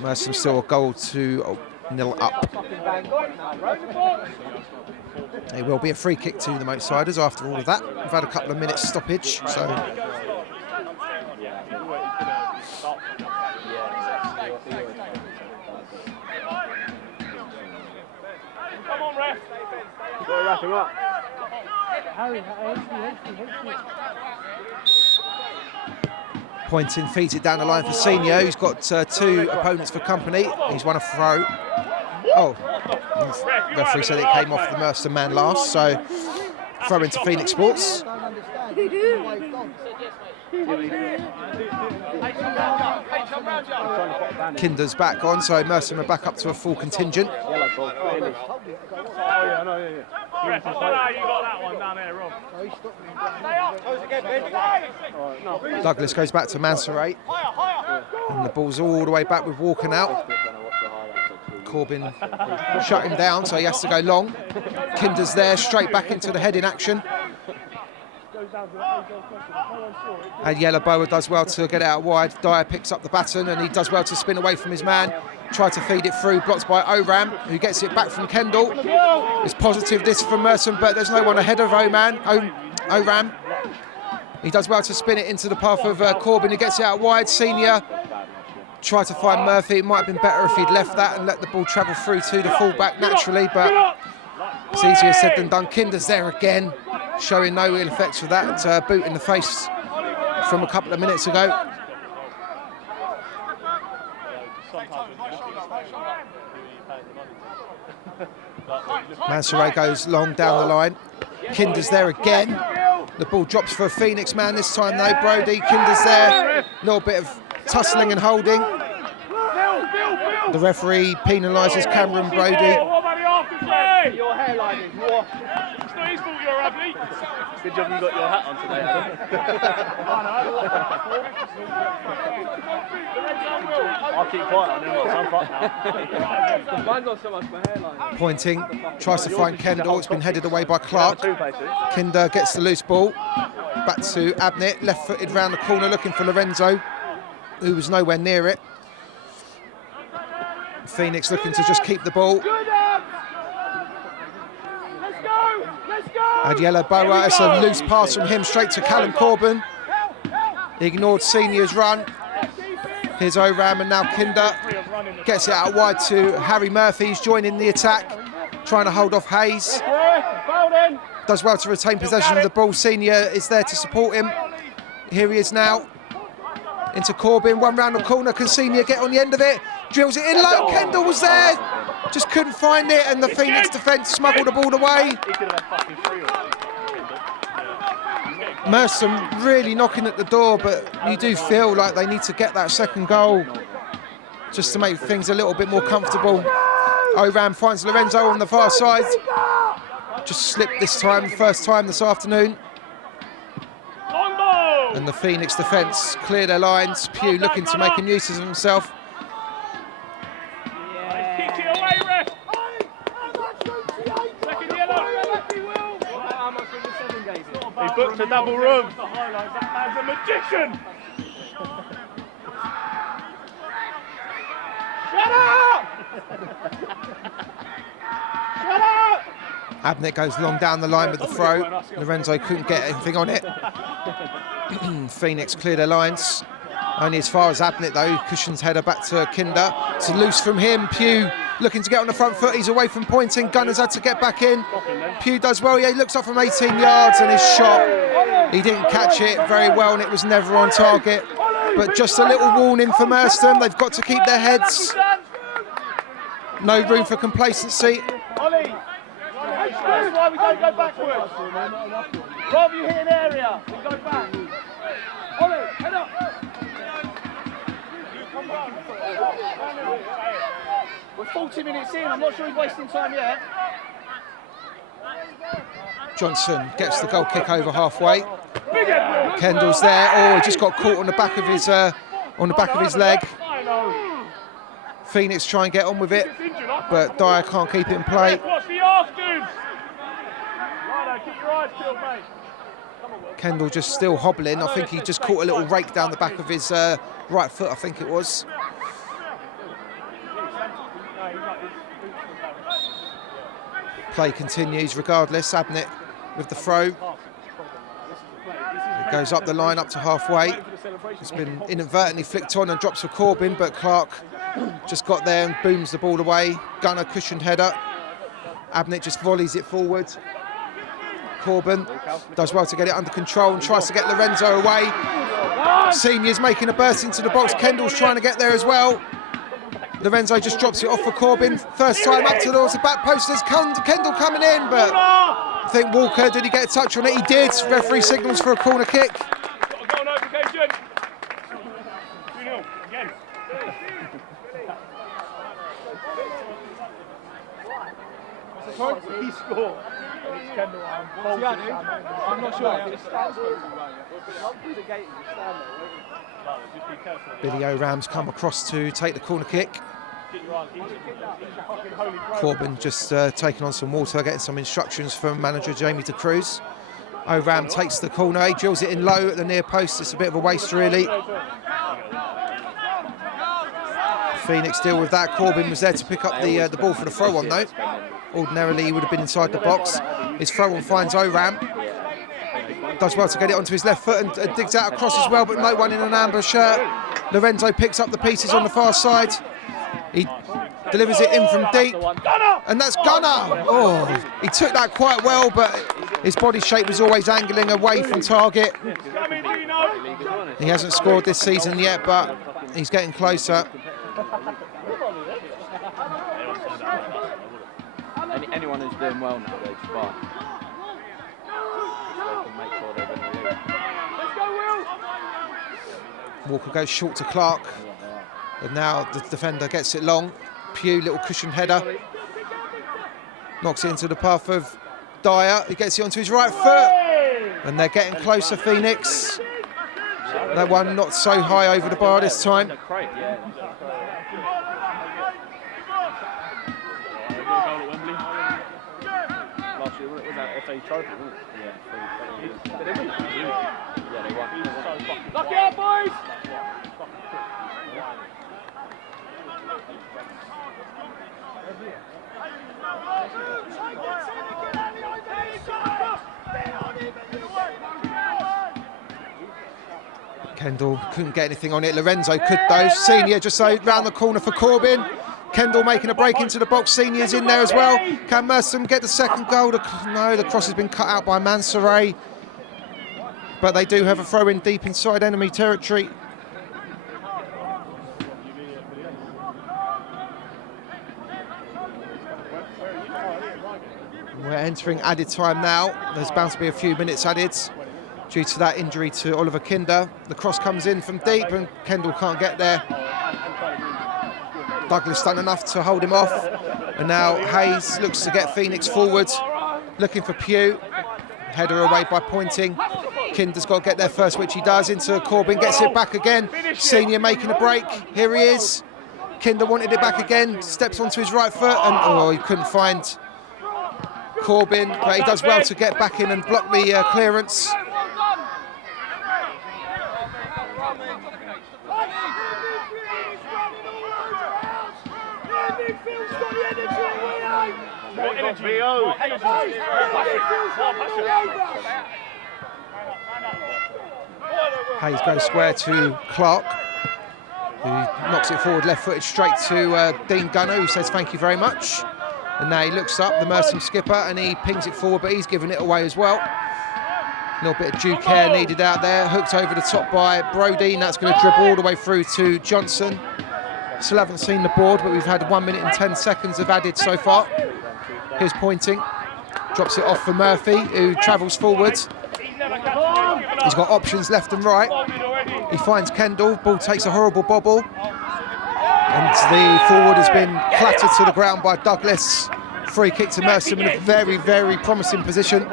Merstham still a goal to 0 up. It will be a free kick to the Moatsiders after all of that. We've had a couple of minutes stoppage, so... Come on, ref. Got to wrap him up. Pointing, feeds it down the line for Senior, who's got 2 opponents for company. He's won a throw. Oh, the referee said it came off the Merstham man last, so throw into Phoenix Sports. Kinder's back on, so Merstham are back up to a full contingent. Oh, yeah, I know, yeah. Ref, I don't know how you got that one down there, Rob. Douglas goes back to Mansourate, and the ball's all the way back with Walker now. Corbin shut him down, so he has to go long. Kinder's there, straight back into the heading action. And Yellowboa does well to get it out wide. Dyer picks up the baton, and he does well to spin away from his man. Try to feed it through, blocked by Oram, who gets it back from Kendall. It's positive this from Merstham, but there's no one ahead of Oram. He does well to spin it into the path of Corbin, who gets it out wide. Senior try to find Murphy. It might have been better if he'd left that and let the ball travel through to the fullback naturally, but it's easier said than done. Kinder's there again, showing no real effects for that boot in the face from a couple of minutes ago. Mansourate goes long down the line. Kinder's there again. The ball drops for a Phoenix man this time though. Brody, Kinder's there. A little bit of tussling and holding. The referee penalises Cameron Brody. Ollie! Your hairline is washed. It's not his fault you're a athlete. Good job you got your hat on today, Adam. I'll keep quiet on him. I'm fucked now. Mine's not so much my hairline. Pointing, tries to find Kendall. It's been headed away by Clark. Kinder gets the loose ball. Back to Abnett, left-footed round the corner looking for Lorenzo, who was nowhere near it. Phoenix looking to just keep the ball. Adiela Boa, it's a loose pass from him straight to Callum Corbin. He ignored Senior's run. Here's Oram, and now Kinder gets it out wide to Harry Murphy. He's joining the attack, trying to hold off Hayes. Does well to retain possession of the ball. Senior is there to support him. Here he is now. Into Corbin, one round the corner. Can Senior get on the end of it? Drills it in low. Kendall was there, just couldn't find it, and the Phoenix defence smuggled the ball away. Merstham really knocking at the door, but you do feel like they need to get that second goal just to make things a little bit more comfortable. Oram finds Lorenzo on the far side. Just slipped this time, first time this afternoon. And the Phoenix defence clear their lines. Pugh looking to make a nuisance of himself. Kick it away, ref. Second yellow. He booked a double room. That man's a magician. Shut up! Shut up! Abnett goes long down the line with the throw. Lorenzo couldn't get anything on it. Phoenix clear their lines. Only as far as Abnett though. Cushions header back to Kinder. It's loose from him. Pugh looking to get on the front foot. He's away from pointing. Gunners had to get back in. Pugh does well. Yeah, he looks up from 18 yards and his shot. He didn't catch it very well and it was never on target. But just a little warning for Merstham. They've got to keep their heads. No room for complacency. Ollie, that's why we don't go backwards. Rather you hit an area, we go back. Ollie, head up. We're 40 minutes in, I'm not sure he's wasting time yet. Johnson gets the goal kick over halfway. Kendall's there. Oh, he just got caught on the back of his leg. Phoenix try and get on with it, but Dyer can't keep it in play. Watch the afters. Keep your eyes peeled, mate. Kendall just still hobbling. I think he just caught a little rake down the back of his right foot, I think it was. Play continues regardless. Abnett with the throw. It goes up the line, up to halfway. It's been inadvertently flicked on and drops for Corbin, but Clark just got there and booms the ball away. Gunner cushioned header. Abnett just volleys it forward. Corbin does well to get it under control and tries to get Lorenzo away. Senior's making a burst into the box. Kendall's trying to get there as well. Lorenzo just drops it off for Corbin. First time up towards the back post. There's Kendall coming in, but I think Walker, did he get a touch on it? He did. Referee signals for a corner kick. Goal notification. 2-0 again. He scored. It's Kendall. I'm not sure. Billy O'Ram's come across to take the corner kick. Corbin just taking on some water, getting some instructions from manager Jamie de Cruz. O'Ram takes the corner, he drills it in low at the near post. It's a bit of a waste really. Phoenix deal with that. Corbin was there to pick up the ball for the throw on though. Ordinarily he would have been inside the box. His throw on finds O'Ram. Does well to get it onto his left foot and digs out across as well, but no one in an amber shirt. Lorenzo picks up the pieces on the far side. He delivers it in from deep, and that's Gunner. Oh, he took that quite well, but his body shape was always angling away from target. He hasn't scored this season yet, but he's getting closer. Anyone who's doing well now, they're fine. Make sure they're going to lose. Walker goes short to Clark, and now the defender gets it long. Pugh, little cushion header. knocks it into the path of Dyer. He gets it onto his right foot, and they're getting closer, Phoenix. That one not so high over the bar this time. Last year, was that FA Trophy, wasn't it? Yeah. Did they win? Yeah, they won. Lock it up, boys! Kendall couldn't get anything on it. Lorenzo could though. Senior just so round the corner for Corbin. Kendall making a break into the box. Senior's in there as well. Can Merstham get the second goal? No, the cross has been cut out by Mansoray. But they do have a throw in deep inside enemy territory. We're entering added time now. There's bound to be a few minutes added due to that injury to Oliver Kinder. The cross comes in from deep and Kendall can't get there. Douglas done enough to hold him off. And now Hayes looks to get Phoenix forward, looking for Pugh. Header away by Pointing. Kinder's got to get there first, which he does. Into Corbin, gets it back again. Senior making a break. Here he is. Kinder wanted it back again, steps onto his right foot, and he couldn't find Corbin, but he does well to get back in and block the clearance. Hayes goes square to Clark, who knocks it forward left-footed straight to Dean Gunner, who says thank you very much. And now he looks up, the Merstham skipper, and he pings it forward, but he's giving it away as well. A little bit of due care needed out there. Hooked over the top by Brody, and that's going to dribble all the way through to Johnson. Still haven't seen the board, but we've had 1 minute and 10 seconds of added so far. Here's Pointing. Drops it off for Murphy, who travels forward. He's got options left and right. He finds Kendall. Ball takes a horrible bobble. And the forward has been clattered to the ground by Douglas. Free kick to Merstham in a very, very promising position.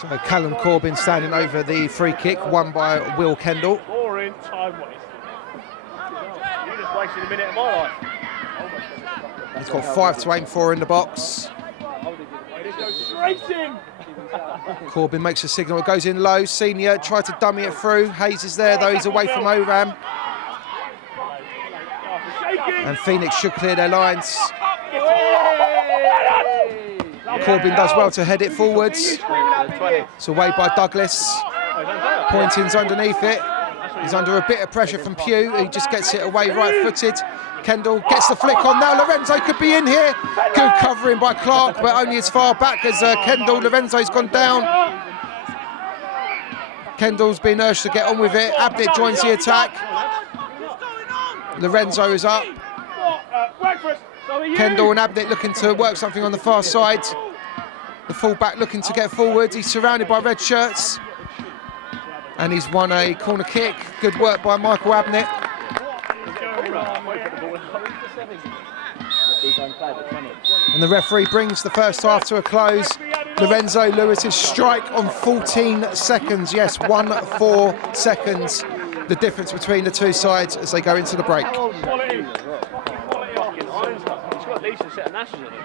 So Callum Corbin standing over the free kick, won by Will Kendall. Boring time waste. You just wasted a minute of my life. He's got 5 to aim for in the box. Straight in. Corbin makes a signal, it goes in low. Senior tried to dummy it through. Hayes is there though, he's away from Oram. And Phoenix should clear their lines. Corbin does well to head it forwards. It's away by Douglas. Pointing's underneath it. He's under a bit of pressure from Pugh. He just gets it away right-footed. Kendall gets the flick on. Now Lorenzo could be in here. Good covering by Clark, but only as far back as Kendall. Lorenzo's gone down. Kendall's been urged to get on with it. Abditt joins the attack. Lorenzo is up. Kendall and Abditt looking to work something on the far side. The full-back looking to get forward. He's surrounded by red shirts. And he's won a corner kick. Good work by Michael Abditt. And the referee brings the first half to a close. Lorenzo Lewis's strike on 14 seconds. Yes, 1-4 seconds. The difference between the two sides as they go into the break. Decent set of nationals in it,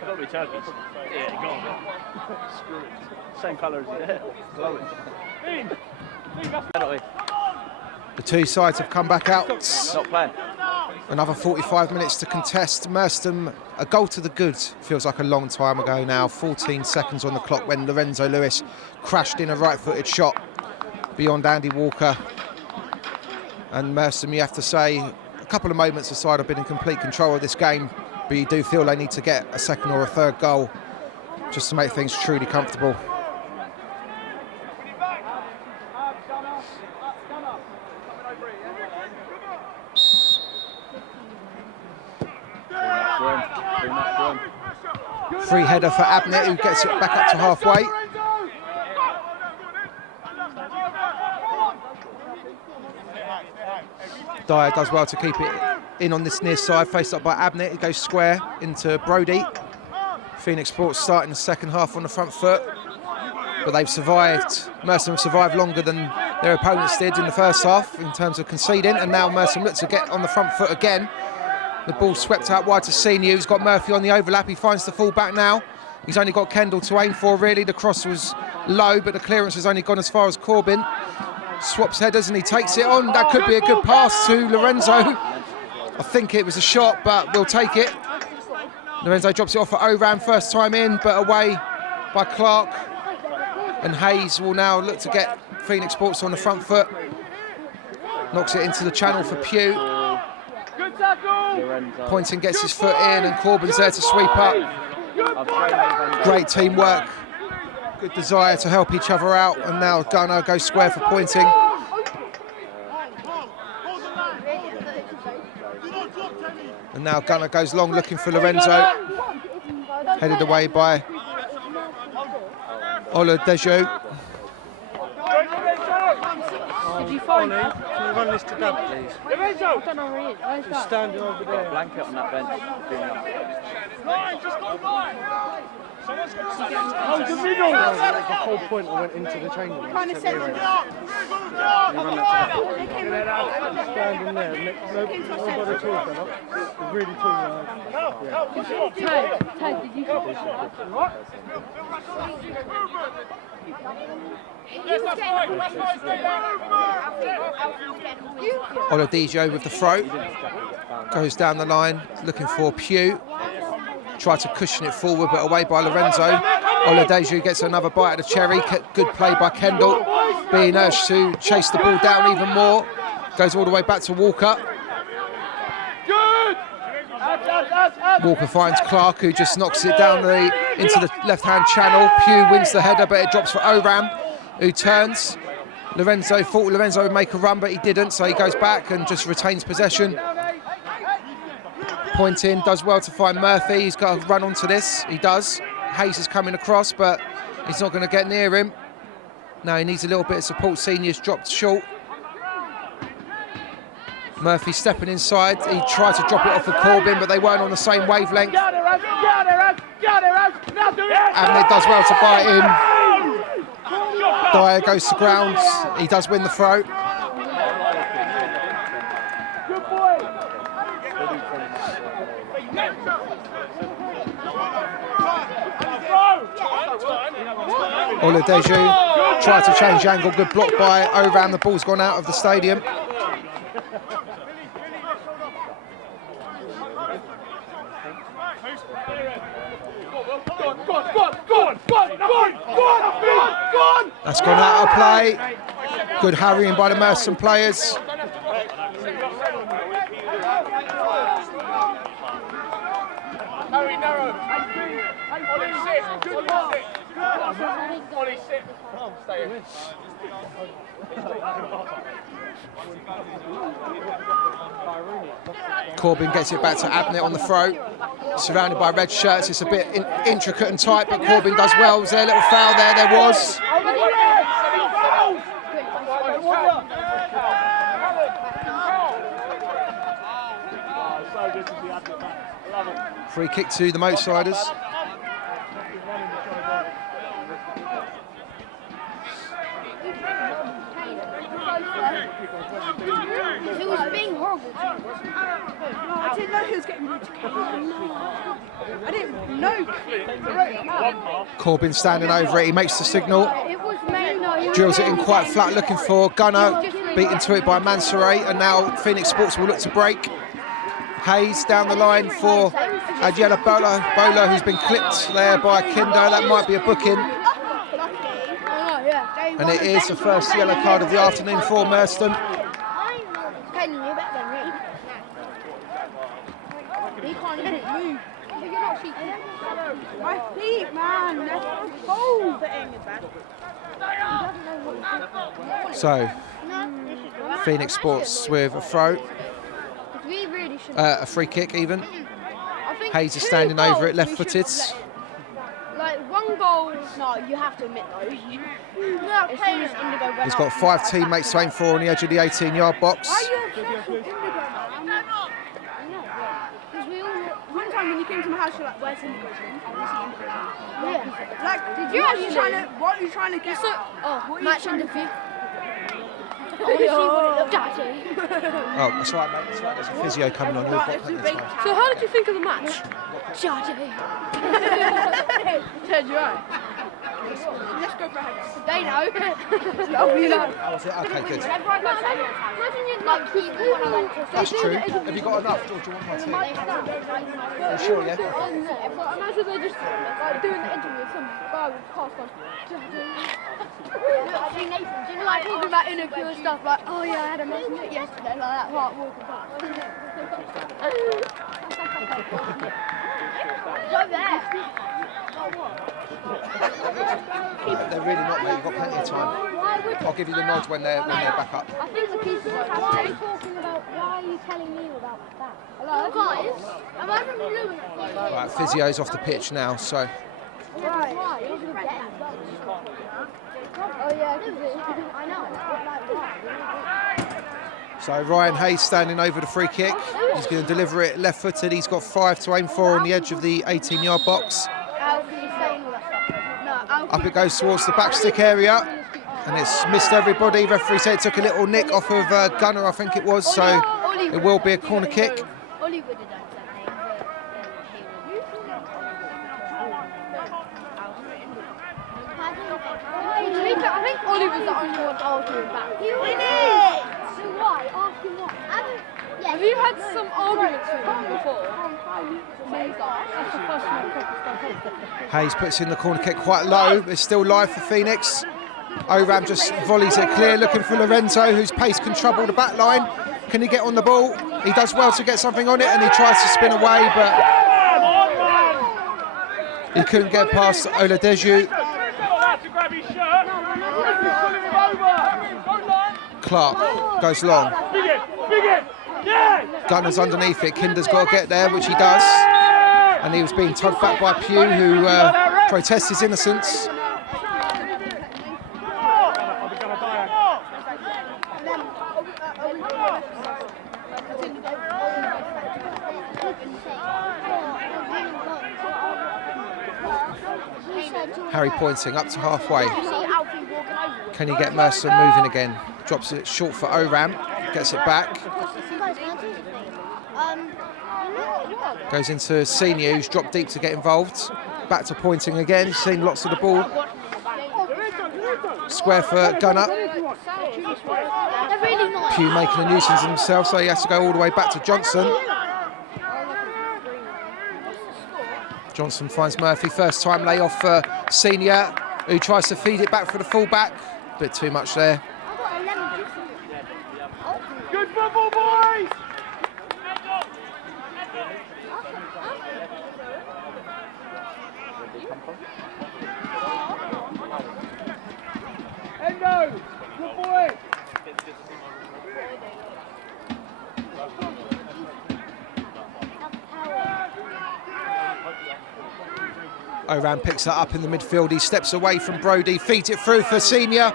though. Got to be Turkish. Yeah, you got it. Screw it. Same colour as your hair. Glowing. The two sides have come back out. Not playing. Another 45 minutes to contest. Merstham, a goal to the good. Feels like a long time ago now. 14 seconds on the clock when Lorenzo Lewis crashed in a right-footed shot beyond Andy Walker. And Merstham, you have to say, a couple of moments aside, have been in complete control of this game. But you do feel they need to get a second or a third goal just to make things truly comfortable. Free header for Abnett, who gets it back up to halfway. Dyer does well to keep it in on this near side, faced up by Abnett. He goes square into Brody. Phoenix Sports starting the second half on the front foot, but they've survived. Merstham have survived longer than their opponents did in the first half in terms of conceding, and now Merstham look to get on the front foot again. The ball swept out wide to Senior, who's got Murphy on the overlap. He finds the full back now. He's only got Kendall to aim for, really. The cross was low, but the clearance has only gone as far as Corbin. Swaps headers and he takes it on. That could be a good pass to Lorenzo. I think it was a shot, but we'll take it. Lorenzo drops it off for Oram, first time in, but away by Clark. And Hayes will now look to get Phoenix Sports on the front foot. Knocks it into the channel for Pugh. Pointing gets his foot in and Corbin's there to sweep up. Great teamwork. Good desire to help each other out, and now Gunnar goes square for Pointing. And now Gunnar goes long looking for Lorenzo. Headed away by Ola Dejo. Did you find Ollie, can you run this to Dad, please? I don't know where he is. Where's Just that? standing over there. Blanket on that bench. Hold the middle. The whole point I went into the change room. Trying to set them Standing there, nobody tall, fella. Really tall. Tag, did you what? Oladipo with the throw. Goes down the line, looking for Pugh. Tried to cushion it forward, but away by Lorenzo. Oladipo gets another bite of the cherry. Good play by Kendall. Being urged to chase the ball down even more. Goes all the way back to Walker. Walker finds Clark, who just knocks it down into the left-hand channel. Pugh wins the header, but it drops for Oram, who turns. Lorenzo thought Lorenzo would make a run, but he didn't, so he goes back and just retains possession. Pointing, does well to find Murphy. He's got to run onto this. He does. Hayes is coming across, but he's not going to get near him. Now he needs a little bit of support. Senior's dropped short. Murphy stepping inside. He tried to drop it off of Corbin, but they weren't on the same wavelength. Abnett does well to bite him. Dyer goes to ground. He does win the throw. Oladeju tried to change angle. Good block by Oram. The ball's gone out of the stadium. That's gone out of play. Good harrying by the Merstham players. Corbin gets it back to Abnett on the throw. Surrounded by red shirts. It's a bit intricate and tight, but Corbin does well. Was there a little foul there? There was. Free kick to the Moatsiders. He was being horrible. I didn't know he was getting rid of I didn't know. Corbin standing over it. He makes the signal. It was Maino. Drills it in quite flat, looking for Gunnar. Beaten to it by Mansouri, and now Phoenix Sports will look to break. Hayes down the line for Adjela Bola, who's been clipped there by Kinder. That might be a booking. And it is the first yellow card of the afternoon for Merstham. He can't even move. but you're not cheating. My feet, man. They're so cold. So, Phoenix Sports with a throw, We really shouldn't. a free kick even. I think Hayes is 2 standing over it, goals left-footed. we should let. Like 1 goal. No, you have to admit though. No, As soon as Indigo went He's up, got 5 teammates to aim for on the edge of the 18-yard box. Why are you obsessed with Indigo, man? Because we all. One time when you came to my house, you're like, "Where's Indigo?" Yeah. Like, Did you actually? What are you trying to get? Oh, match interview. I want to see what it looks Daddy. Oh, that's right, mate. That's right. There's a physio coming on. You've got plenty of time. So how did you think of the match? Daddy. Ted, you're right. Let's go for a header. They know. Lovely, love. How was it? Okay, good. Imagine you'd like keep when I went to. That's true. Have you got enough, or do you want my tea? You sure, yeah? Imagine they just like doing the interview with some guy with pass on. Nathan, do you know like talking about insecure stuff like, oh yeah, I had a nice meet yesterday, like that, like walking past. Go there. They're really not, mate. You've got plenty of time. I'll give you the nods when they're back up. I think the keeper. Why are you talking about? Why are you telling me about that? Hello, guys. Am I from Lewis? Right, physio's off the pitch now, so. Right. Oh yeah, I know. So Ryan Hayes standing over the free kick. He's going to deliver it left-footed. He's got 5 to aim for on the edge of the 18-yard box. Up it goes towards the back stick area, and it's missed everybody. Referee said it took a little nick off of Gunner, I think it was, so it will be a corner kick. I think Ollie was the only one arguing back. So why? Ask him what? Have you had some arguments with him before? Hayes puts in the corner kick quite low. It's still live for Phoenix. Oram just volleys it clear, looking for Lorenzo, whose pace can trouble the back line. Can he get on the ball? He does well to get something on it, and he tries to spin away, but he couldn't get past Oladeju. Clark goes long. Gunner's underneath it. Kinder's got to get there, which he does. And he was being tugged back by Pugh, who protests his innocence. Harry pointing up to halfway. Can he get Merstham moving again? Drops it short for Oram, gets it back. Goes into Senior, who's dropped deep to get involved. Back to pointing again, he's seen lots of the ball. Square for Gunner. Pugh making a nuisance of himself, so he has to go all the way back to Johnson. Johnson finds Murphy, first time lay off for Senior, who tries to feed it back for the full-back. Bit too much there. Good football, boys! Endo, good boy! Oram picks that up in the midfield. He steps away from Brody, feeds it through for Senior.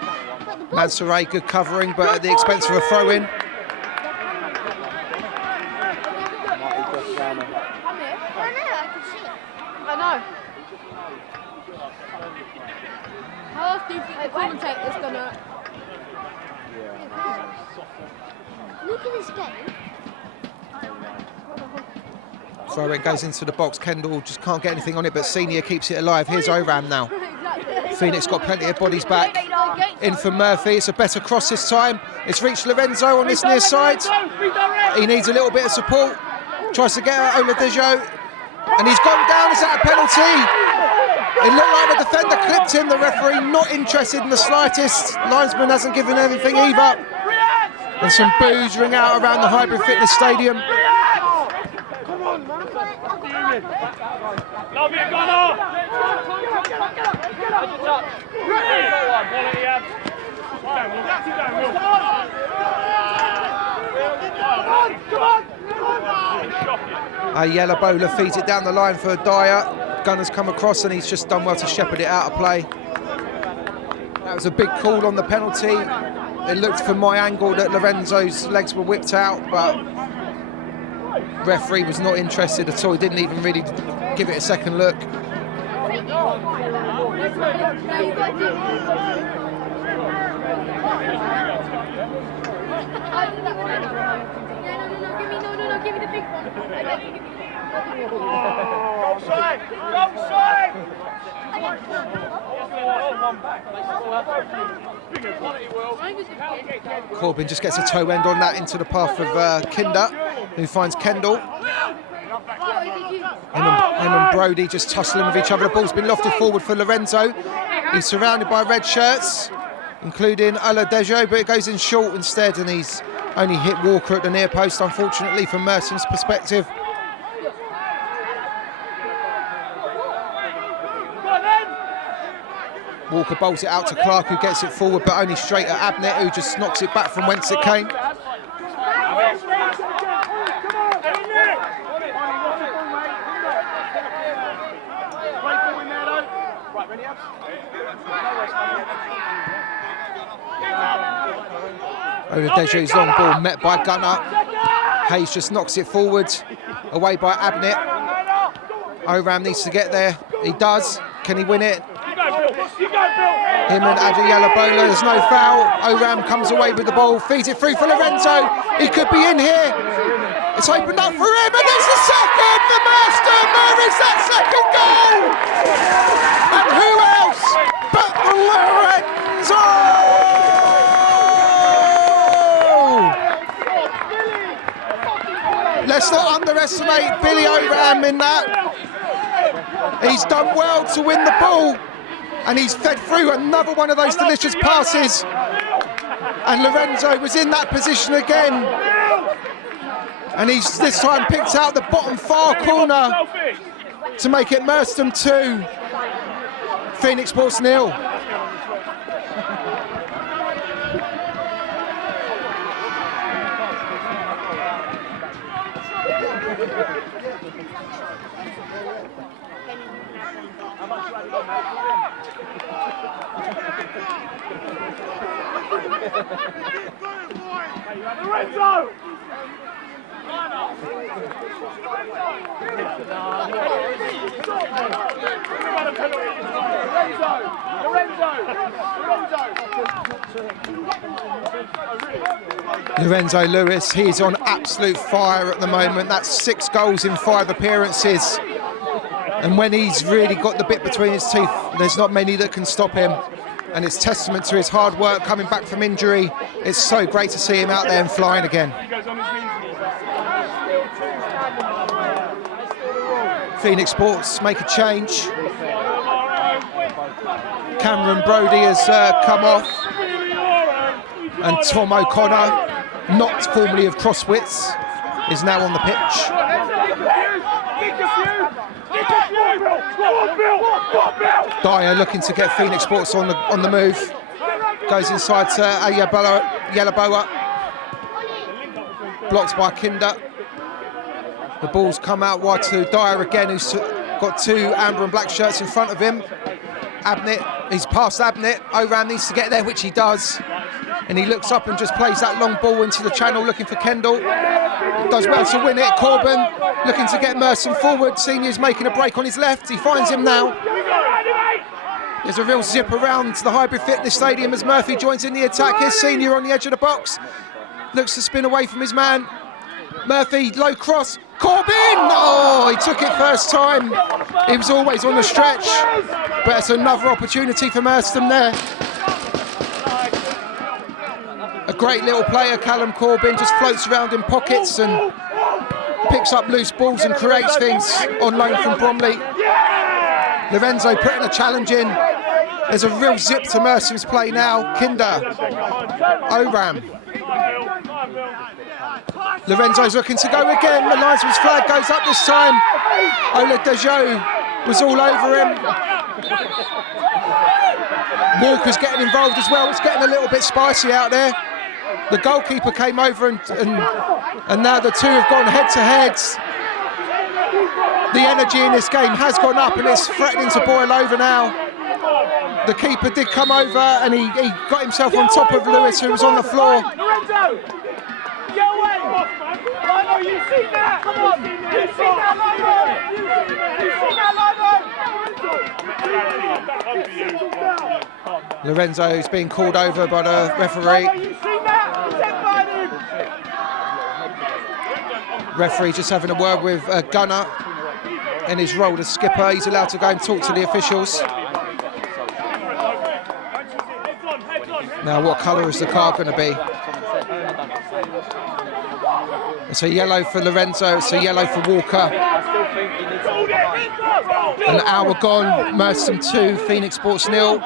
Mansoray, good covering, but at the expense of a throw-in. I know. How else do you think the commentator's gonna... Look at this game. Throw-in goes into the box. Kendall just can't get anything on it, but Senior keeps it alive. Here's Oram now. Phoenix got plenty of bodies back. In for Murphy. It's a better cross this time. It's reached Lorenzo on this near side. He needs a little bit of support. Tries to get out Oladejo. And he's gone down. Is that a penalty? It looked like the defender clipped him. The referee not interested in the slightest. Linesman hasn't given anything either. And some boos ring out around the Hybrid Fitness Stadium. Love you, Gunnar! Quality, Abs. Sit down, Will. Come on! A yellow bowler feeds it down the line for Dyer. Gunner's come across and he's just done well to shepherd it out of play. That was a big call on the penalty. It looked from my angle that Lorenzo's legs were whipped out, but referee was not interested at all. He didn't even really give it a second look. Give me the big one. Go side! Go side! Corbin just gets a toe end on that into the path of Kinder, who finds Kendall. Him and Brody just tussling with each other. The ball's been lofted forward for Lorenzo. He's surrounded by red shirts, including Aladejo, but it goes in short instead, and he's only hit Walker at the near post, unfortunately, from Mertham's perspective. Walker bowls it out to Clark, who gets it forward, but only straight at Abnett, who just knocks it back from whence it came. Oladejo's long ball met by Gunner. Hayes just knocks it forward, away by Abnett. Oram needs to get there. He does. Can he win it? Him and Adeyalabola, there's no foul. Oram comes away with the ball, feeds it through for Lorenzo. He could be in here. It's opened up for him, and there's the second for Merstham. There is that second goal. And who else but Lorenzo? Let's not underestimate Billy Oram in that. He's done well to win the ball, and he's fed through another one of those delicious passes. And Lorenzo was in that position again. And he's this time picked out the bottom far corner to make it Merstham 2, Phoenix Sports 0. Lorenzo! Lorenzo Lewis, he's on absolute fire at the moment. That's 6 goals in 5 appearances. And when he's really got the bit between his teeth, there's not many that can stop him. And it's testament to his hard work coming back from injury. It's so great to see him out there and flying again. Phoenix Sports make a change. Cameron Brody has come off. And Tom O'Connor, not formerly of Crosswits, is now on the pitch. Dyer looking to get Phoenix Sports on the move. Goes inside to Yalaboa. Blocked by Kinder. The ball's come out wide to Dyer again, who's got 2 amber and black shirts in front of him. Abnett, he's past Abnett. Oram needs to get there, which he does. And he looks up and just plays that long ball into the channel, looking for Kendall. Does well to win it. Corbin looking to get Merstham forward. Senior's making a break on his left. He finds him now. There's a real zip around the Hybrid Fitness Stadium as Murphy joins in the attack. Here's Senior on the edge of the box. Looks to spin away from his man. Murphy, low cross. Corbin! Oh, he took it first time. He was always on the stretch. But it's another opportunity for Merstham there. A great little player, Callum Corbin, just floats around in pockets and picks up loose balls and creates things on loan from Bromley. Lorenzo putting a challenge in. There's a real zip to Merstham's play now. Kinder, Oram. Lorenzo's looking to go again. The linesman's flag goes up this time. Ola Dejo was all over him. Walker's getting involved as well. It's getting a little bit spicy out there. The goalkeeper came over and now the two have gone head to head. The energy in this game has gone up and it's threatening to boil over now. The keeper did come over and he got himself on top of Lewis, who was on the floor. Lorenzo! Get away! Lino, you see that? Come on! You see that, Lino? You see that, Lino? Lorenzo is being called over by the referee. Lino, you see that? Referee just having a word with Gunner in his role as skipper. He's allowed to go and talk to the officials. Now, what colour is the card going to be? It's a yellow for Lorenzo, it's a yellow for Walker. An hour gone, Merstham 2, Phoenix Sports 0.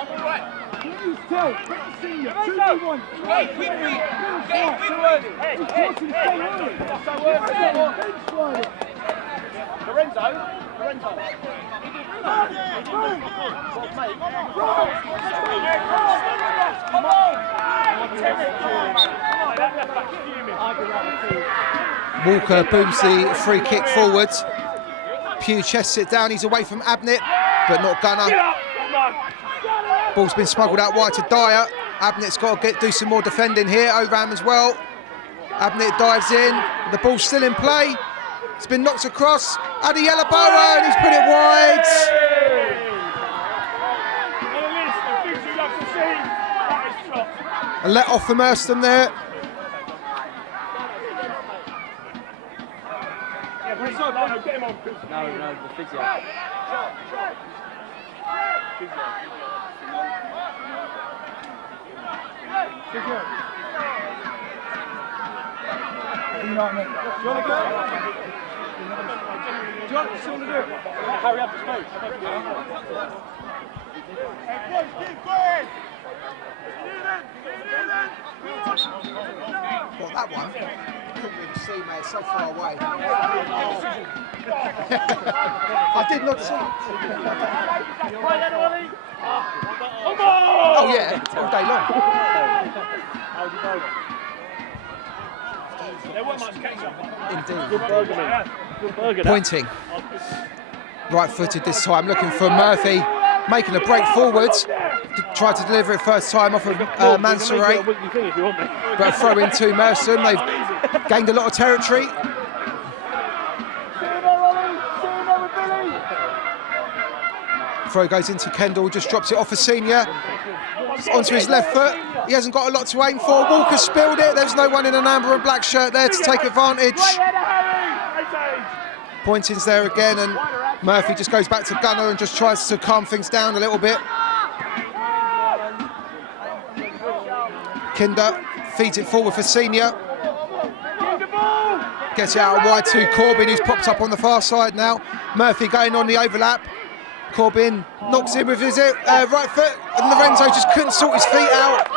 Walker booms the free kick forward. Pugh chests it down, he's away from Abnett, but not Gunner. Ball's been smuggled out wide to Dyer. Abnett's got to do some more defending here. Oram as well. Abnett dives in. The ball's still in play. It's been knocked across. Adeyelaboa, and he's put it wide. A let off for Merstham there. No, the physio. You know what I mean? Do you want to go? Do you want to do it? Hurry up the space. Keep going! Well, that one, I couldn't really see, mate, it's so far away. I did not see it. Oh yeah, all day long. There wasn't much catch-up. Indeed. Good burger, man. Good burger. Pointing. Right-footed this time, looking for Murphy, making a break forwards. Tried to deliver it first time off of Mansouri. But a throw into Merstham. They've gained a lot of territory. Throw goes into Kendall, just drops it off for Senior. Onto his left foot. He hasn't got a lot to aim for. Walker spilled it. There's no one in an amber and black shirt there to take advantage. Pointing's there again, and Murphy just goes back to Gunner and just tries to calm things down a little bit. Kinder feeds it forward for Senior. Gets it out wide to Corbin, who's popped up on the far side now. Murphy going on the overlap. Corbin knocks in with his right foot, and Lorenzo just couldn't sort his feet out.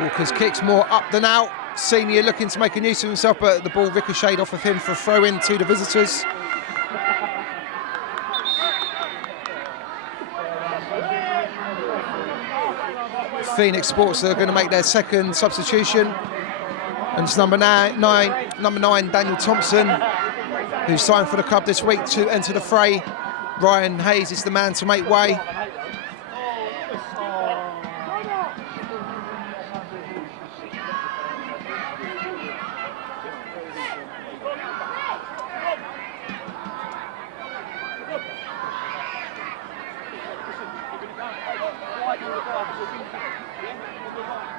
Walker's kicks more up than out. Senior looking to make a use of himself, but the ball ricocheted off of him for a throw in to the visitors. Phoenix Sports are going to make their second substitution, and it's number nine, Daniel Thompson, who's signed for the club this week, to enter the fray. Ryan Hayes is the man to make way.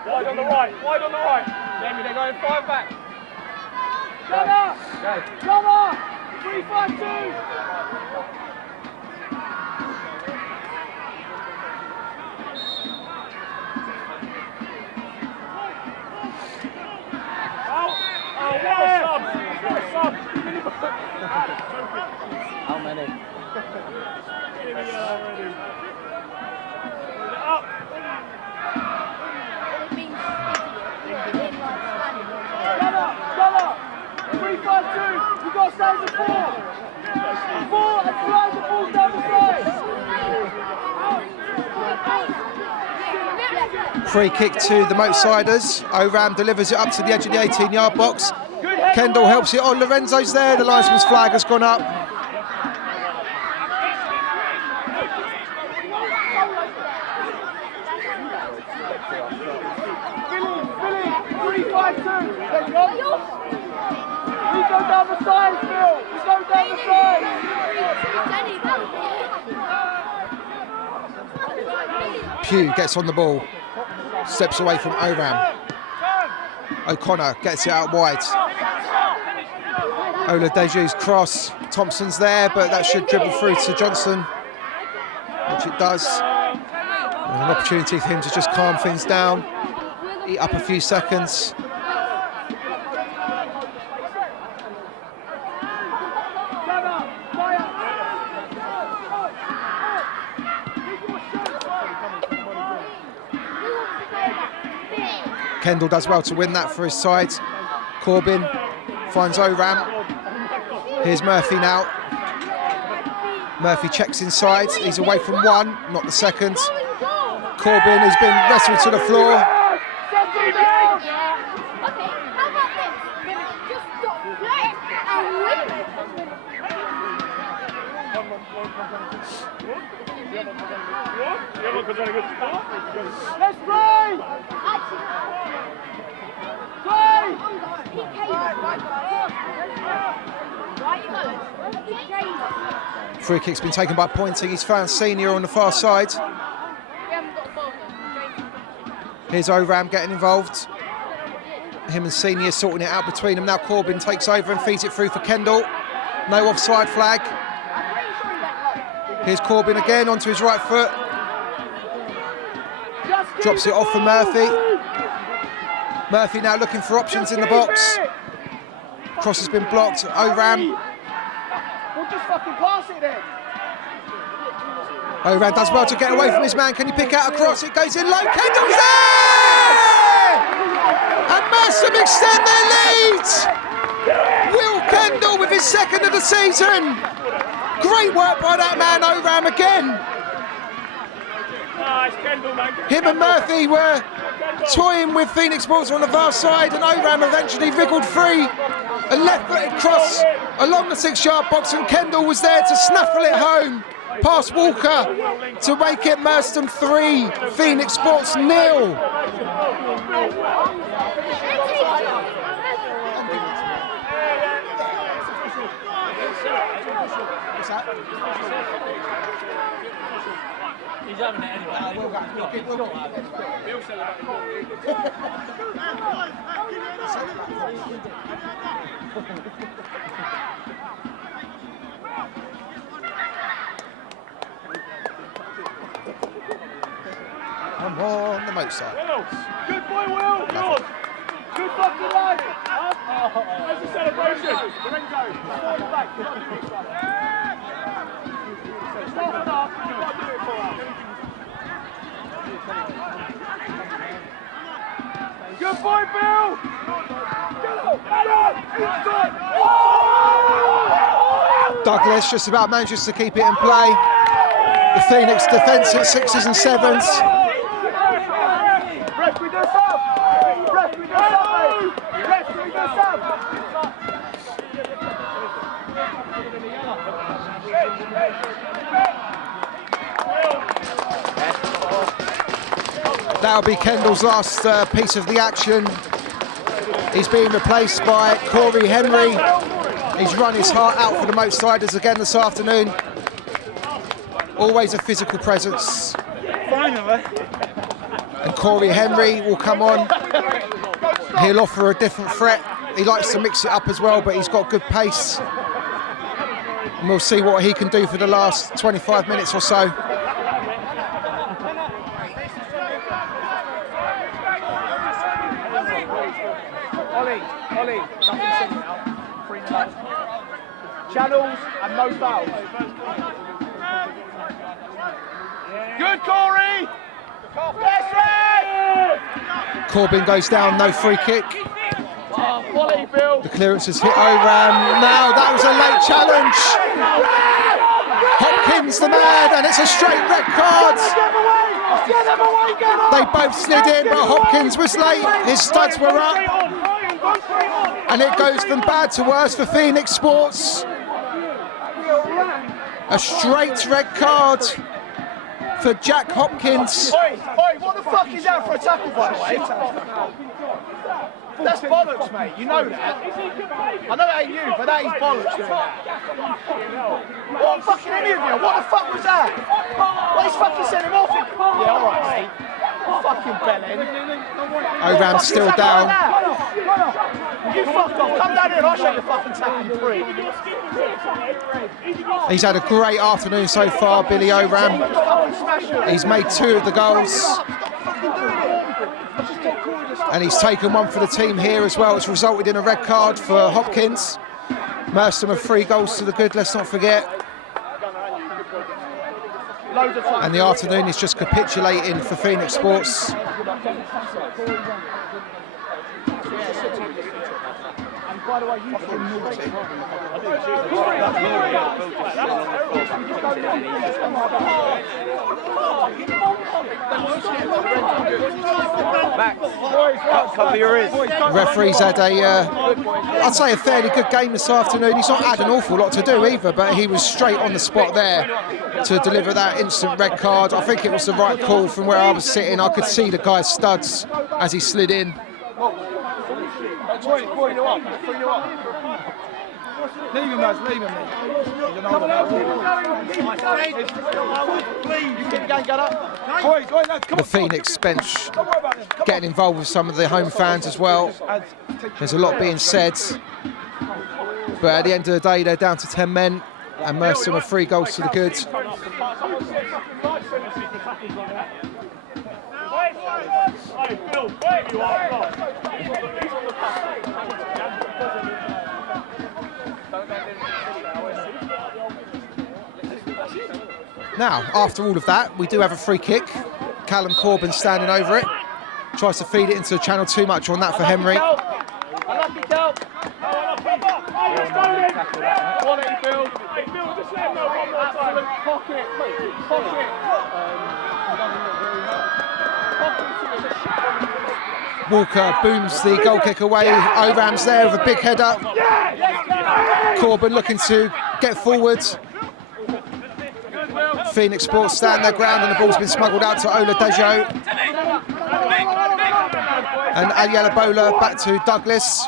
Wide on the right, wide on the right. Jamie, they're going 5 back. Gunner! Gunner! 3-5-2! How many? It means idiot in like Spanish. Gunner! 3-5-2! You've got to stay in the 4! 4 and slide the ball down the side! Free kick to the Moatsiders. Oram delivers it up to the edge of the 18-yard box. Kendall helps it on. Lorenzo's there. The linesman's flag has gone up. Billy, 3-5-2! We go down the side, Phil! We go down the side! Pugh gets on the ball. Steps away from Oram. O'Connor gets it out wide. Ola Deju's cross. Thompson's there, but that should dribble through to Johnson, which it does. And an opportunity for him to just calm things down, eat up a few seconds. Kendall does well to win that for his side. Corbin finds Oram. Here's Murphy now. Murphy checks inside. He's away from one, not the second. Corbin has been wrestled to the floor. Okay, how about this? Just stop playing and win. Let's play! Play! Free kick's been taken by Pointing. He's found Senior on the far side. Here's Oram getting involved. Him and Senior sorting it out between them. Now Corbin takes over and feeds it through for Kendall. No offside flag. Here's Corbin again onto his right foot. Drops it off for Murphy. Murphy now looking for options in the box. Cross has been blocked. Oram. We'll just fucking pass it then. Oram does well to get away from his man. Can he pick out a cross? It goes in low. Kendall's there! And Merstham extend their lead! Will Kendall with his second of the season. Great work by that man, Oram, again. Him and Murphy were toying with Phoenix Sports on the far side, and Oram eventually wriggled free. A left-footed cross along the 6-yard box, and Kendall was there to snaffle it home past Walker to make it Merstham 3, Phoenix Sports 0. He's having it anyway. One more on the Moat side. Good boy, Will. Good. Good fucking lad. Where's the celebration? Lorenzo, forward and back. You've got to do this one. Start and up. You've got to do it for us. Good boy, Bill. Douglas just about manages to keep it in play. The Phoenix defence at 6s and 7s. Ref, we do sub. Ref, we do sub, mate. Ref, we do sub. That'll be Kendall's last piece of the action. He's being replaced by Corey Henry. He's run his heart out for the Moatsiders again this afternoon. Always a physical presence. Finally. And Corey Henry will come on. He'll offer a different threat. He likes to mix it up as well, but he's got good pace. And we'll see what he can do for the last 25 minutes or so. Ollie, nothing sent out. 3-0. Channels and no fouls. Good, Corey! Yes, Red! Corbin goes down, no free kick. Oh, quality, Bill. The clearance has hit Oram. Now that was a late challenge. Hopkins the man, and it's a straight red card. They both slid in, but Hopkins was late. His studs were up. And it goes from bad to worse for Phoenix Sports. A straight red card for Jack Hopkins. Oi, what the fuck is that for a tackle, by the way? That's bollocks, mate. You know that. I know it ain't you, but that is bollocks doing that. What fucking any of you? What the fuck was that? Well, he's fucking sent him off. Yeah, all right, mate. Fucking bellend. Oram's still down. You fuck off. Come down here and I'll show you fucking tackle free. He's had a great afternoon so far, Billy Oram. He's made 2 of the goals. And he's taken 1 for the team here as well. It's resulted in a red card for Hopkins. Merstham have 3 goals to the good, let's not forget. And the afternoon is just capitulating for Phoenix Sports. By the way, you fucking naughty. Max, cover your ears. Referee's had I'd say a fairly good game this afternoon. He's not had an awful lot to do either, but he was straight on the spot there to deliver that instant red card. I think it was the right call from where I was sitting. I could see the guy's studs as he slid in. Leave him, lads, leave him. The Phoenix bench getting involved with some of the home fans as well. There's a lot being said, but at the end of the day, they're down to 10 men, and Merstham are 3 goals to the good. Now, after all of that, we do have a free kick. Callum Corbin standing over it. Tries to feed it into the channel, too much on that for Henry. Walker booms the goal kick away. Oram's there with a big header. Corbin looking to get forward. Phoenix Sports stand their ground, and the ball's been smuggled out to Ola Dejo. And Ayalabola back to Douglas.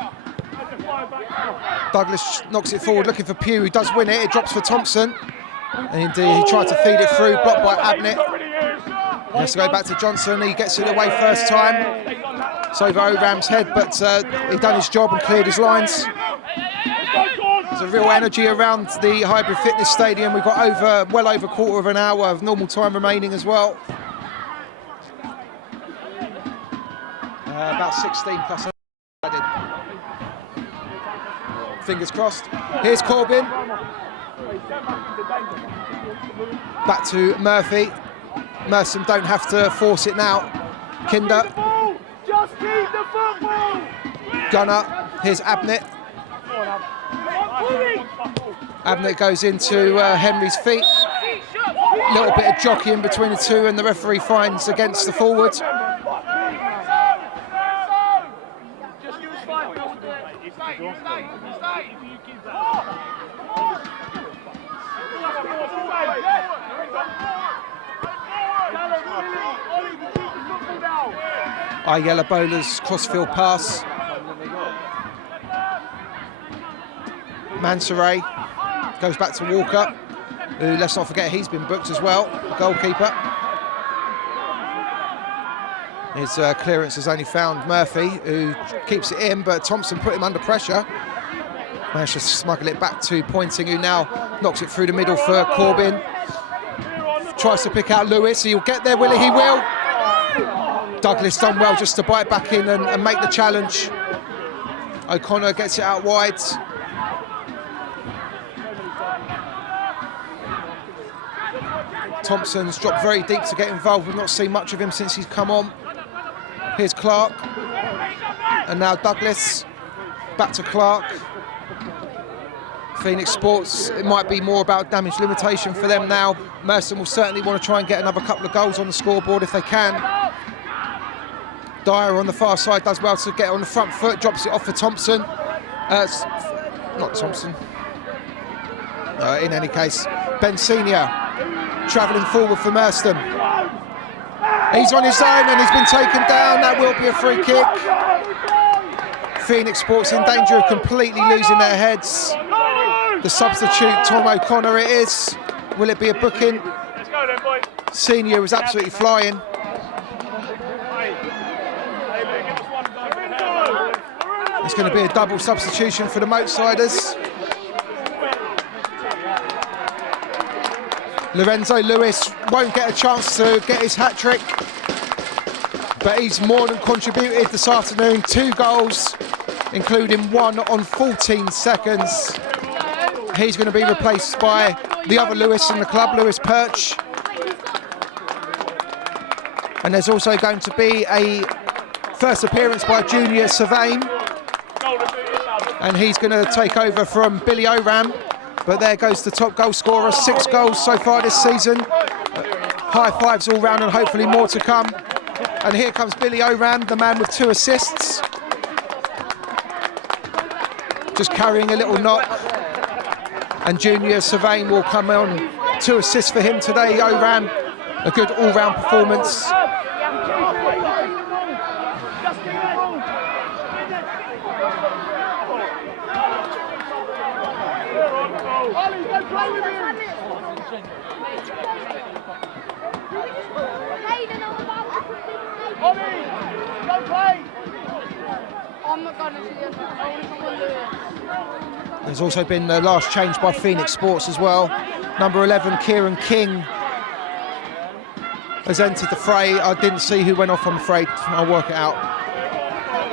Douglas knocks it forward, looking for Pugh, who does win it. It drops for Thompson. And indeed, he tried to feed it through, blocked by Abnett. He has to go back to Johnson. He gets it away first time. It's over Oram's head, but he done his job and cleared his lines. There's a real energy around the Hybrid Fitness Stadium. We've got well over a quarter of an hour of normal time remaining as well. About 16 plus added. Fingers crossed. Here's Corbin. Back to Murphy. Merstham don't have to force it now. Kinder. Just keep the football. Gunner. Here's Abnett. Abnett goes into Henry's feet. A little bit of jockeying between the two, and the referee finds against the forward. Ayalabola's crossfield pass. Mansoray goes back to Walker, who, let's not forget, he's been booked as well, the goalkeeper. His clearance has only found Murphy, who keeps it in, but Thompson put him under pressure. Managed to smuggle it back to Pointing, who now knocks it through the middle for Corbin. Tries to pick out Lewis. He'll get there, will he? He will. Douglas done well just to bite back in and make the challenge. O'Connor gets it out wide. Thompson's dropped very deep to get involved. We've not seen much of him since he's come on. Here's Clark. And now Douglas. Back to Clark. Phoenix Sports, it might be more about damage limitation for them now. Merstham will certainly want to try and get another couple of goals on the scoreboard if they can. Dyer on the far side does well to get on the front foot, drops it off for Thompson. Not Thompson. In any case, Ben Senior travelling forward for Merstham. He's on his own and he's been taken down. That will be a free kick. Phoenix Sports in danger of completely losing their heads. The substitute, Tom O'Connor it is. Will it be a booking? Senior was absolutely flying. It's going to be a double substitution for the Moatsiders. Lorenzo Lewis won't get a chance to get his hat-trick, but he's more than contributed this afternoon. 2 goals, including 1 on 14 seconds. He's going to be replaced by the other Lewis in the club, Lewis Perch. And there's also going to be a first appearance by Junior Savain. And he's going to take over from Billy Oram. But there goes the top goal scorer, 6 goals so far this season. High fives all round and hopefully more to come. And here comes Billy Oram, the man with 2 assists. Just carrying a little knock. And Junior Savain will come on. 2 assists for him today. Oram, a good all-round performance. There's also been the last change by Phoenix Sports as well. Number 11, Kieran King, has entered the fray. I didn't see who went off, I'm afraid. I'll work it out.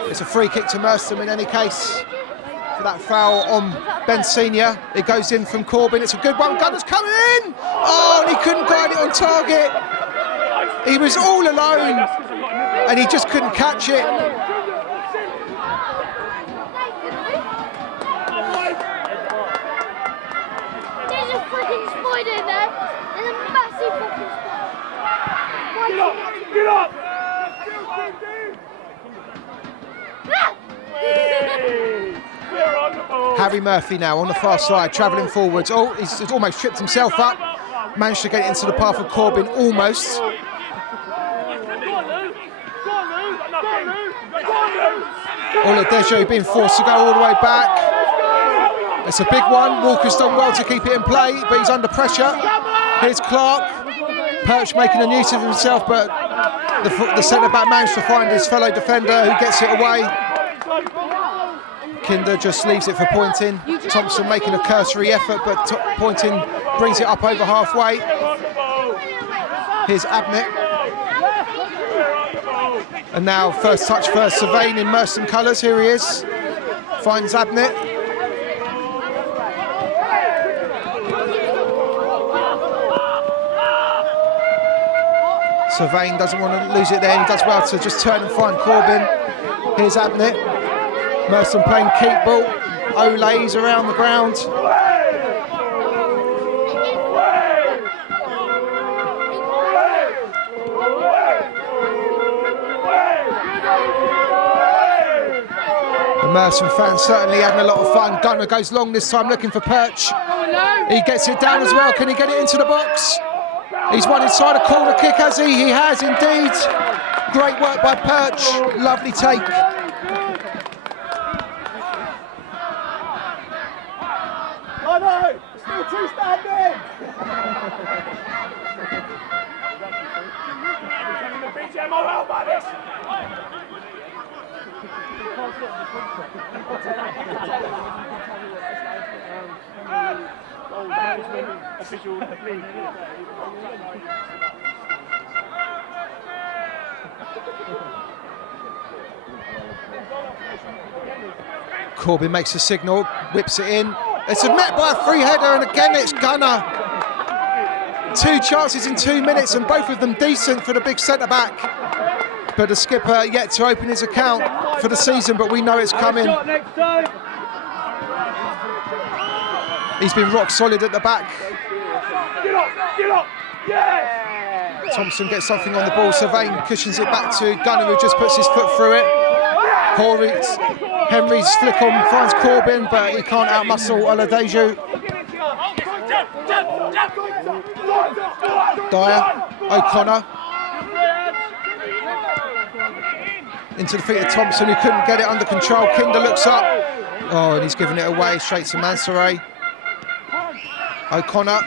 It's a free kick to Merstham in any case for that foul on Ben Senior. It goes in from Corbin. It's a good one. Gunner's coming in. Oh, and he couldn't guide it on target. He was all alone and he just couldn't catch it. There's a freaking spider in there. There's a massive fucking spider. Get up! Harry Murphy now on the far side, travelling forwards. Oh, he's almost tripped himself up. Managed to get it into the path of Corbin, almost. Oladejo being forced to go all the way back. It's a big one. Walker's done well to keep it in play, but he's under pressure. Here's Clark. Perch making a nuisance of himself, but the centre-back managed to find his fellow defender who gets it away. Kinder just leaves it for Pointing. Thompson making a cursory effort, but Pointing brings it up over halfway. Here's Abnett. And now first touch for Savain in Merstham colours. Here he is. Finds Abnett. Savain doesn't want to lose it there. He does well to just turn and find Corbin. Here's Abnett. Merstham playing keep ball. Olays around the ground. The Merstham fans certainly having a lot of fun. Gunner goes long this time looking for Perch. He gets it down as well. Can he get it into the box? He's won inside a corner kick, has he? He has indeed. Great work by Perch. Lovely take. Oh no! Still 2 standing! Corbin makes a signal, whips it in. It's met by a free header, and again it's Gunner. 2 chances in 2 minutes, and both of them decent for the big centre-back. But the skipper yet to open his account for the season, but we know it's coming. He's been rock solid at the back. Get up, yes! Thompson gets something on the ball. Sylvain cushions it back to Gunner, who just puts his foot through it. Henry's flick on finds Corbin, but he can't outmuscle Oladeju. Dyer, O'Connor. Into the feet of Thompson, who couldn't get it under control. Kinder looks up. Oh, and he's giving it away straight to Mansouri. O'Connor.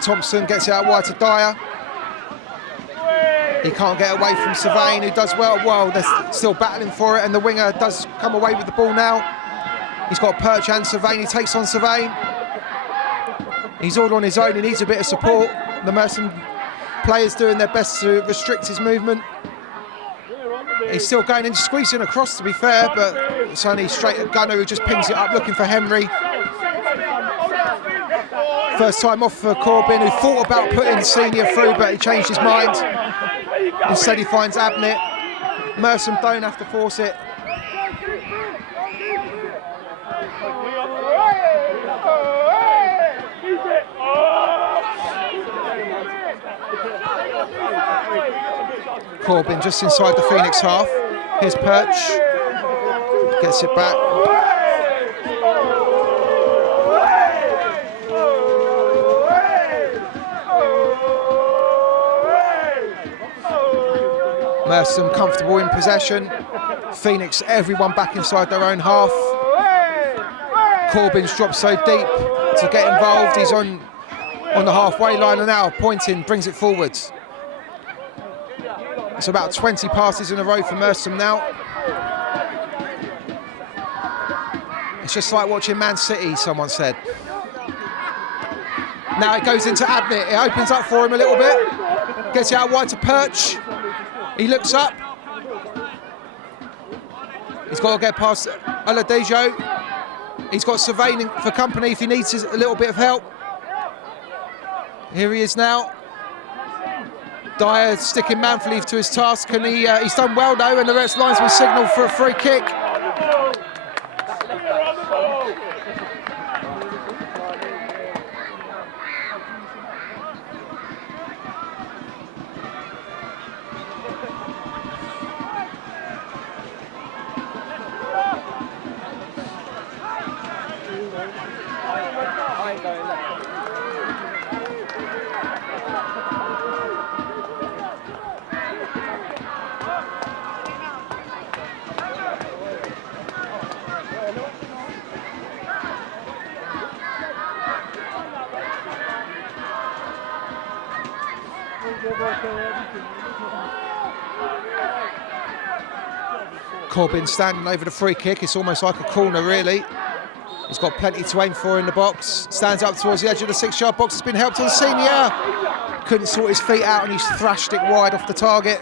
Thompson gets it out wide to Dyer. He can't get away from Sylvain, who does well. Well, they're still battling for it, and the winger does come away with the ball now. He's got Perch and Sylvain. He takes on Sylvain. He's all on his own. He needs a bit of support. The Merstham players doing their best to restrict his movement. He's still going in, squeezing across, to be fair, but it's only straight at Gunner, who just pings it up, looking for Henry. First time off for Corbin, who thought about putting Senior through, but he changed his mind. Instead he finds Abnett. Merstham don't have to force it. Corbin just inside the Phoenix half. Here's Perch. Gets it back. Merstham comfortable in possession. Phoenix, everyone back inside their own half. Corbin's dropped so deep to get involved. He's on the halfway line and now pointing, brings it forwards. It's about 20 passes in a row for Merstham now. It's just like watching Man City, someone said. Now it goes into Abnett. It opens up for him a little bit. Gets it out wide to Perch. He looks up. He's got to get past Oladeju. He's got Sylvain for company if he needs a little bit of help. Here he is now. Dyer sticking manfully to his task, and he's done well though, and the rest linesman signal for a free kick. Corbin standing over the free kick. It's almost like a corner, really. He's got plenty to aim for in the box. Stands up towards the edge of the 6-yard box. Has been helped on Senior. Couldn't sort his feet out, and he's thrashed it wide off the target.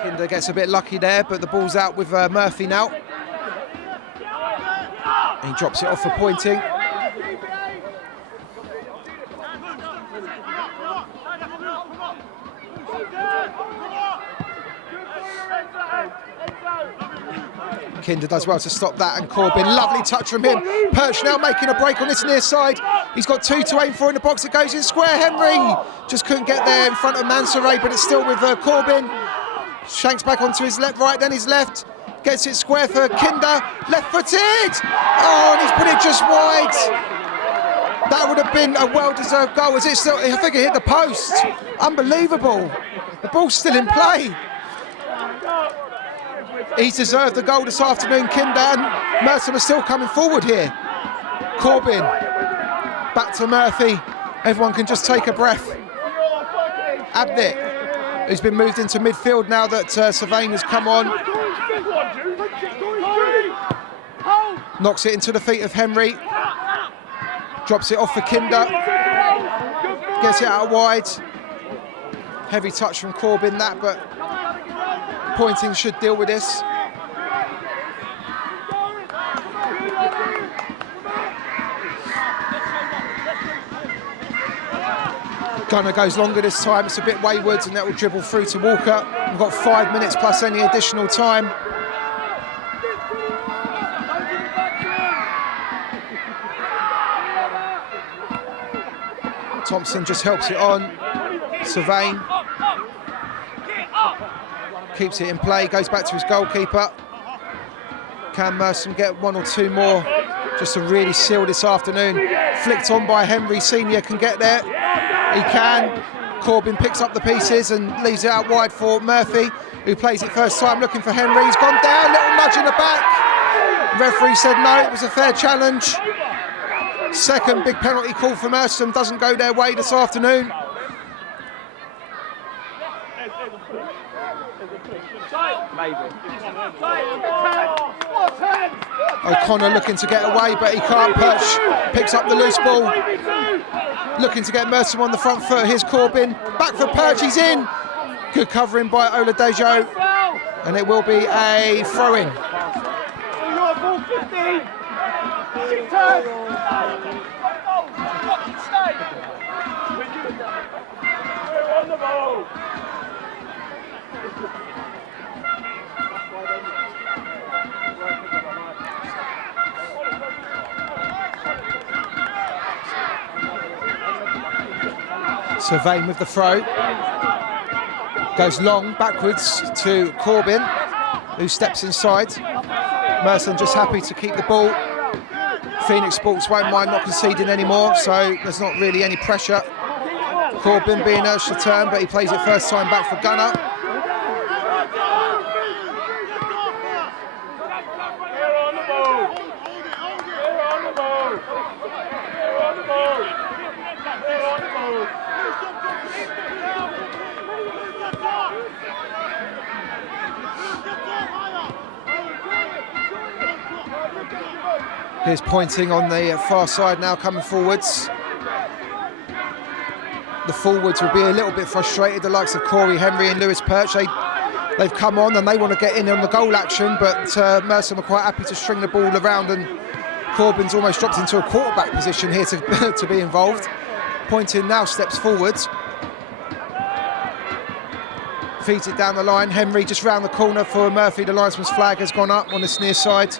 Kinder gets a bit lucky there, but the ball's out with Murphy now. He drops it off for pointing. Kinder does well to stop that, and Corbin, lovely touch from him. Perch now making a break on this near side. He's got 2 to aim for in the box. It goes in square. Henry just couldn't get there in front of Mansouri, but it's still with Corbin. Shanks back onto his left, right, then his left. Gets it square for Kinder. Left-footed. Oh, and he's put it just wide. That would have been a well-deserved goal. Is it still? I think it hit the post. Unbelievable. The ball's still in play. He's deserved the goal this afternoon, Kinder, and Merstham are still coming forward here. Corbin, back to Murphy. Everyone can just take a breath. Abnett, who's been moved into midfield now that Sylvain has come on. Knocks it into the feet of Henry. Drops it off for Kinder. Gets it out wide. Heavy touch from Corbin, that, but pointing should deal with this. Gunner goes longer this time, it's a bit wayward, and that will dribble through to Walker. We've got 5 minutes plus any additional time. Thompson just helps it on. Sylvain keeps it in play, goes back to his goalkeeper. Can Merstham get 1 or 2 more just to really seal this afternoon? Flicked on by Henry Senior, can get there. He can. Corbin picks up the pieces and leaves it out wide for Murphy, who plays it first time, looking for Henry. He's gone down, little nudge in the back. Referee said no, it was a fair challenge. Second big penalty call for Merstham, doesn't go their way this afternoon. O'Connor looking to get away, but he can't. Perch picks up the loose ball, looking to get Merstham on the front foot. Here's Corbin, back for Perch, he's in. Good covering by Oladejo, and it will be a throw-in. Sylvain with the throw. Goes long, backwards to Corbin, who steps inside. Merstham just happy to keep the ball. Phoenix Sports won't mind not conceding anymore, so there's not really any pressure. Corbin being urged to turn, but he plays it first time back for Gunner. Here's Pointing on the far side now, coming forwards. The forwards will be a little bit frustrated, the likes of Corey Henry and Lewis Perch. They've come on and they want to get in on the goal action, but Merstham are quite happy to string the ball around, and Corbin's almost dropped into a quarterback position here to, to be involved. Pointing now steps forwards. Feeds it down the line. Henry just round the corner for Murphy. The linesman's flag has gone up on this near side.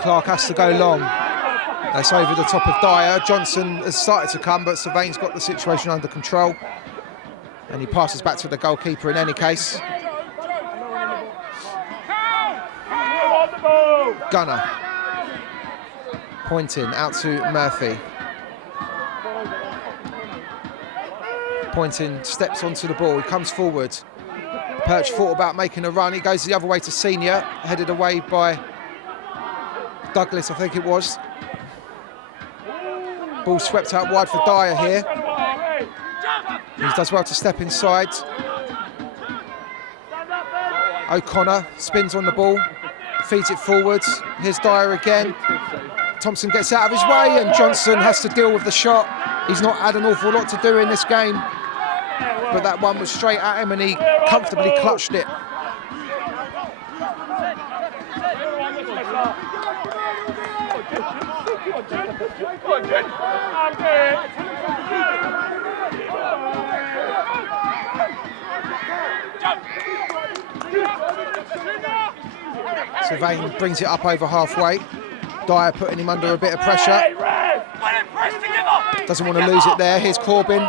Clark has to go long. That's over the top of Dyer. Johnson has started to come, but Sylvain's got the situation under control. And he passes back to the goalkeeper in any case. Gunner. Pointing out to Murphy. Pointing steps onto the ball, he comes forward. Perch thought about making a run, he goes the other way to Senior, headed away by Douglas, I think it was. Ball swept out wide for Dyer here. He does well to step inside. O'Connor spins on the ball, feeds it forwards. Here's Dyer again. Thompson gets out of his way and Johnson has to deal with the shot. He's not had an awful lot to do in this game, but that one was straight at him and he comfortably clutched it. Sylvain brings it up over halfway. Dyer putting him under a bit of pressure. Doesn't want to lose it there. Here's Corbin.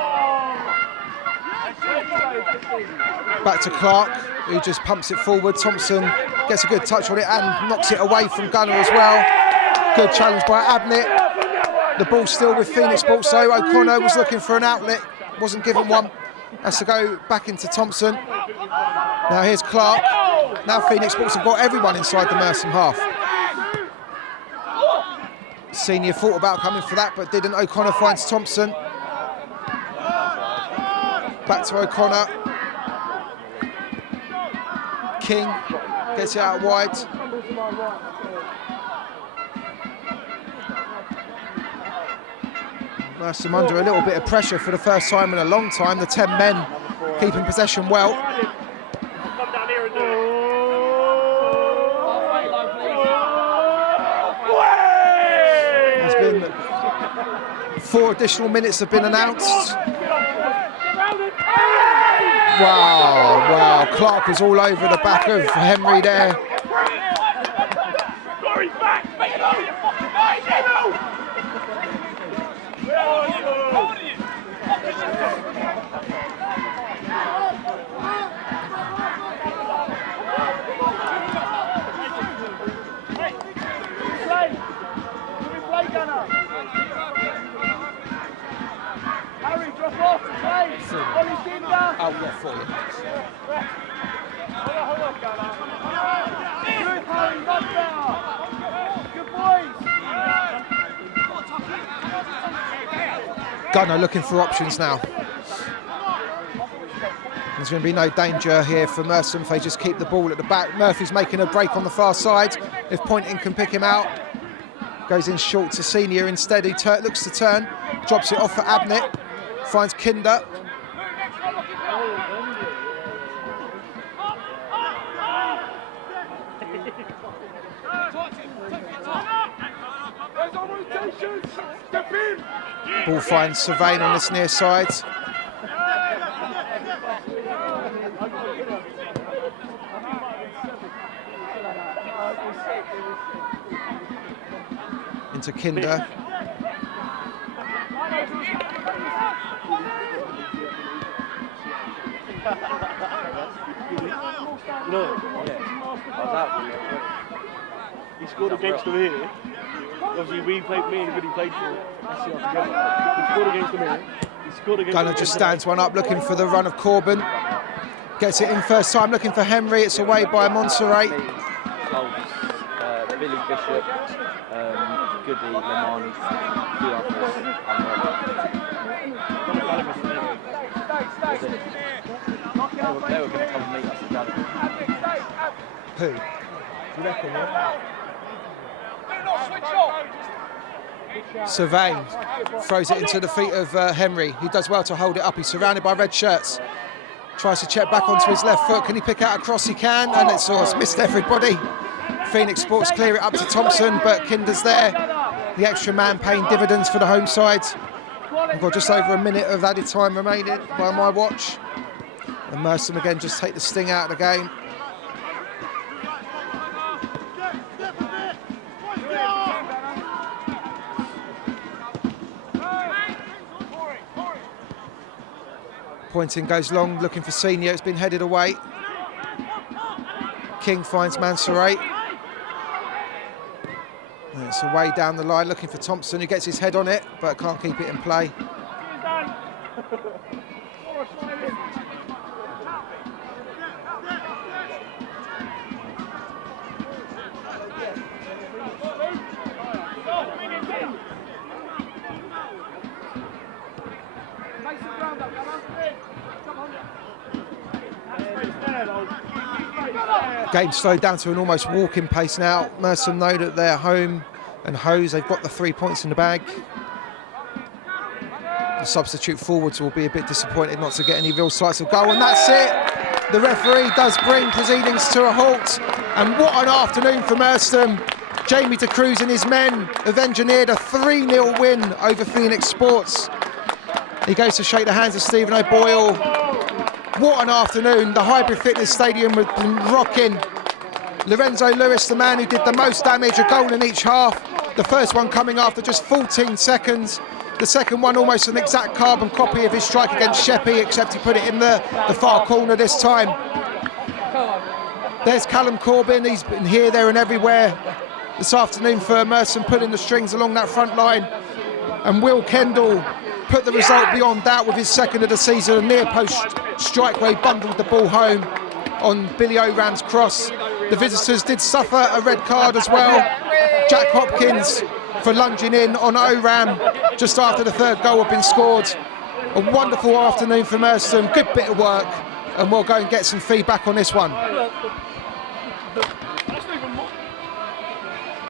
Back to Clark, who just pumps it forward. Thompson gets a good touch on it and knocks it away from Gunner as well. Good challenge by Abnett. The ball's still with Phoenix Sports, so O'Connor was looking for an outlet, wasn't given one. Has to go back into Thompson. Now here's Clark. Now Phoenix Sports have got everyone inside the Merstham half. Senior thought about coming for that, but didn't. O'Connor finds Thompson. Back to O'Connor. King gets it out wide. Merstham under a little bit of pressure for the first time in a long time. The 10 men keeping possession well. Come down here and do it. There's been 4 additional minutes have been announced. Wow, Clark was all over the back of Henry there. Harry, drop off, play. Oh, yeah, for you. Hold on, good, Harry, much better. Good boys. Gunner looking for options now. There's going to be no danger here for Merstham if they just keep the ball at the back. Murphy's making a break on the far side. If Pointing can pick him out. Goes in short to Senior instead. He looks to turn, drops it off for Abnett. Finds Kinder. Ball finds Sylvain on this near side. Into Kinder. He scored against them here. Obviously, me and Goody played for SCR together. He scored against them here. He scored against Gunner just stands one up, looking for the run of Corbin. Gets it in first time, looking for Henry. It's away by Montserrat. Billy Bishop, Goody, Lamont, the others, they were going to come and meet us at Gallagher. Who? You reckon, yeah? Sylvain throws it into the feet of Henry. He does well to hold it up. He's surrounded by red shirts. Tries to check back onto his left foot. Can he pick out a cross? He can, and it's sort of missed everybody. Phoenix Sports clear it up to Thompson, but Kinder's there. The extra man paying dividends for the home side. We've got just over a minute of added time remaining by my watch. And Merstham again just take the sting out of the game. Pointing goes long, looking for Senior. It's been headed away. King finds Montserrat. And it's away down the line, looking for Thompson, who gets his head on it, but can't keep it in play. Game slowed down to an almost walking pace now. Merstham know that they're home and hose. They've got the 3 points in the bag. The substitute forwards will be a bit disappointed not to get any real sights of goal, and that's it. The referee does bring proceedings to a halt, and what an afternoon for Merstham. Jamie De Cruz and his men have engineered a 3-0 win over Phoenix Sports. He goes to shake the hands of Stephen O'Boyle. What an afternoon. The Hybrid Fitness Stadium was rocking. Lorenzo Lewis, the man who did the most damage, a goal in each half. The first one coming after just 14 seconds. The second one almost an exact carbon copy of his strike against Sheppey, except he put it in the far corner this time. There's Callum Corbin. He's been here, there and everywhere this afternoon for Merstham, pulling the strings along that front line. And Will Kendall put the result beyond doubt with his second of the season, a near post strike where he bundled the ball home on Billy O'Ram's cross. The visitors did suffer a red card as well. Jack Hopkins for lunging in on Oram just after the third goal had been scored. A wonderful afternoon for Merstham, good bit of work, and we'll go and get some feedback on this one.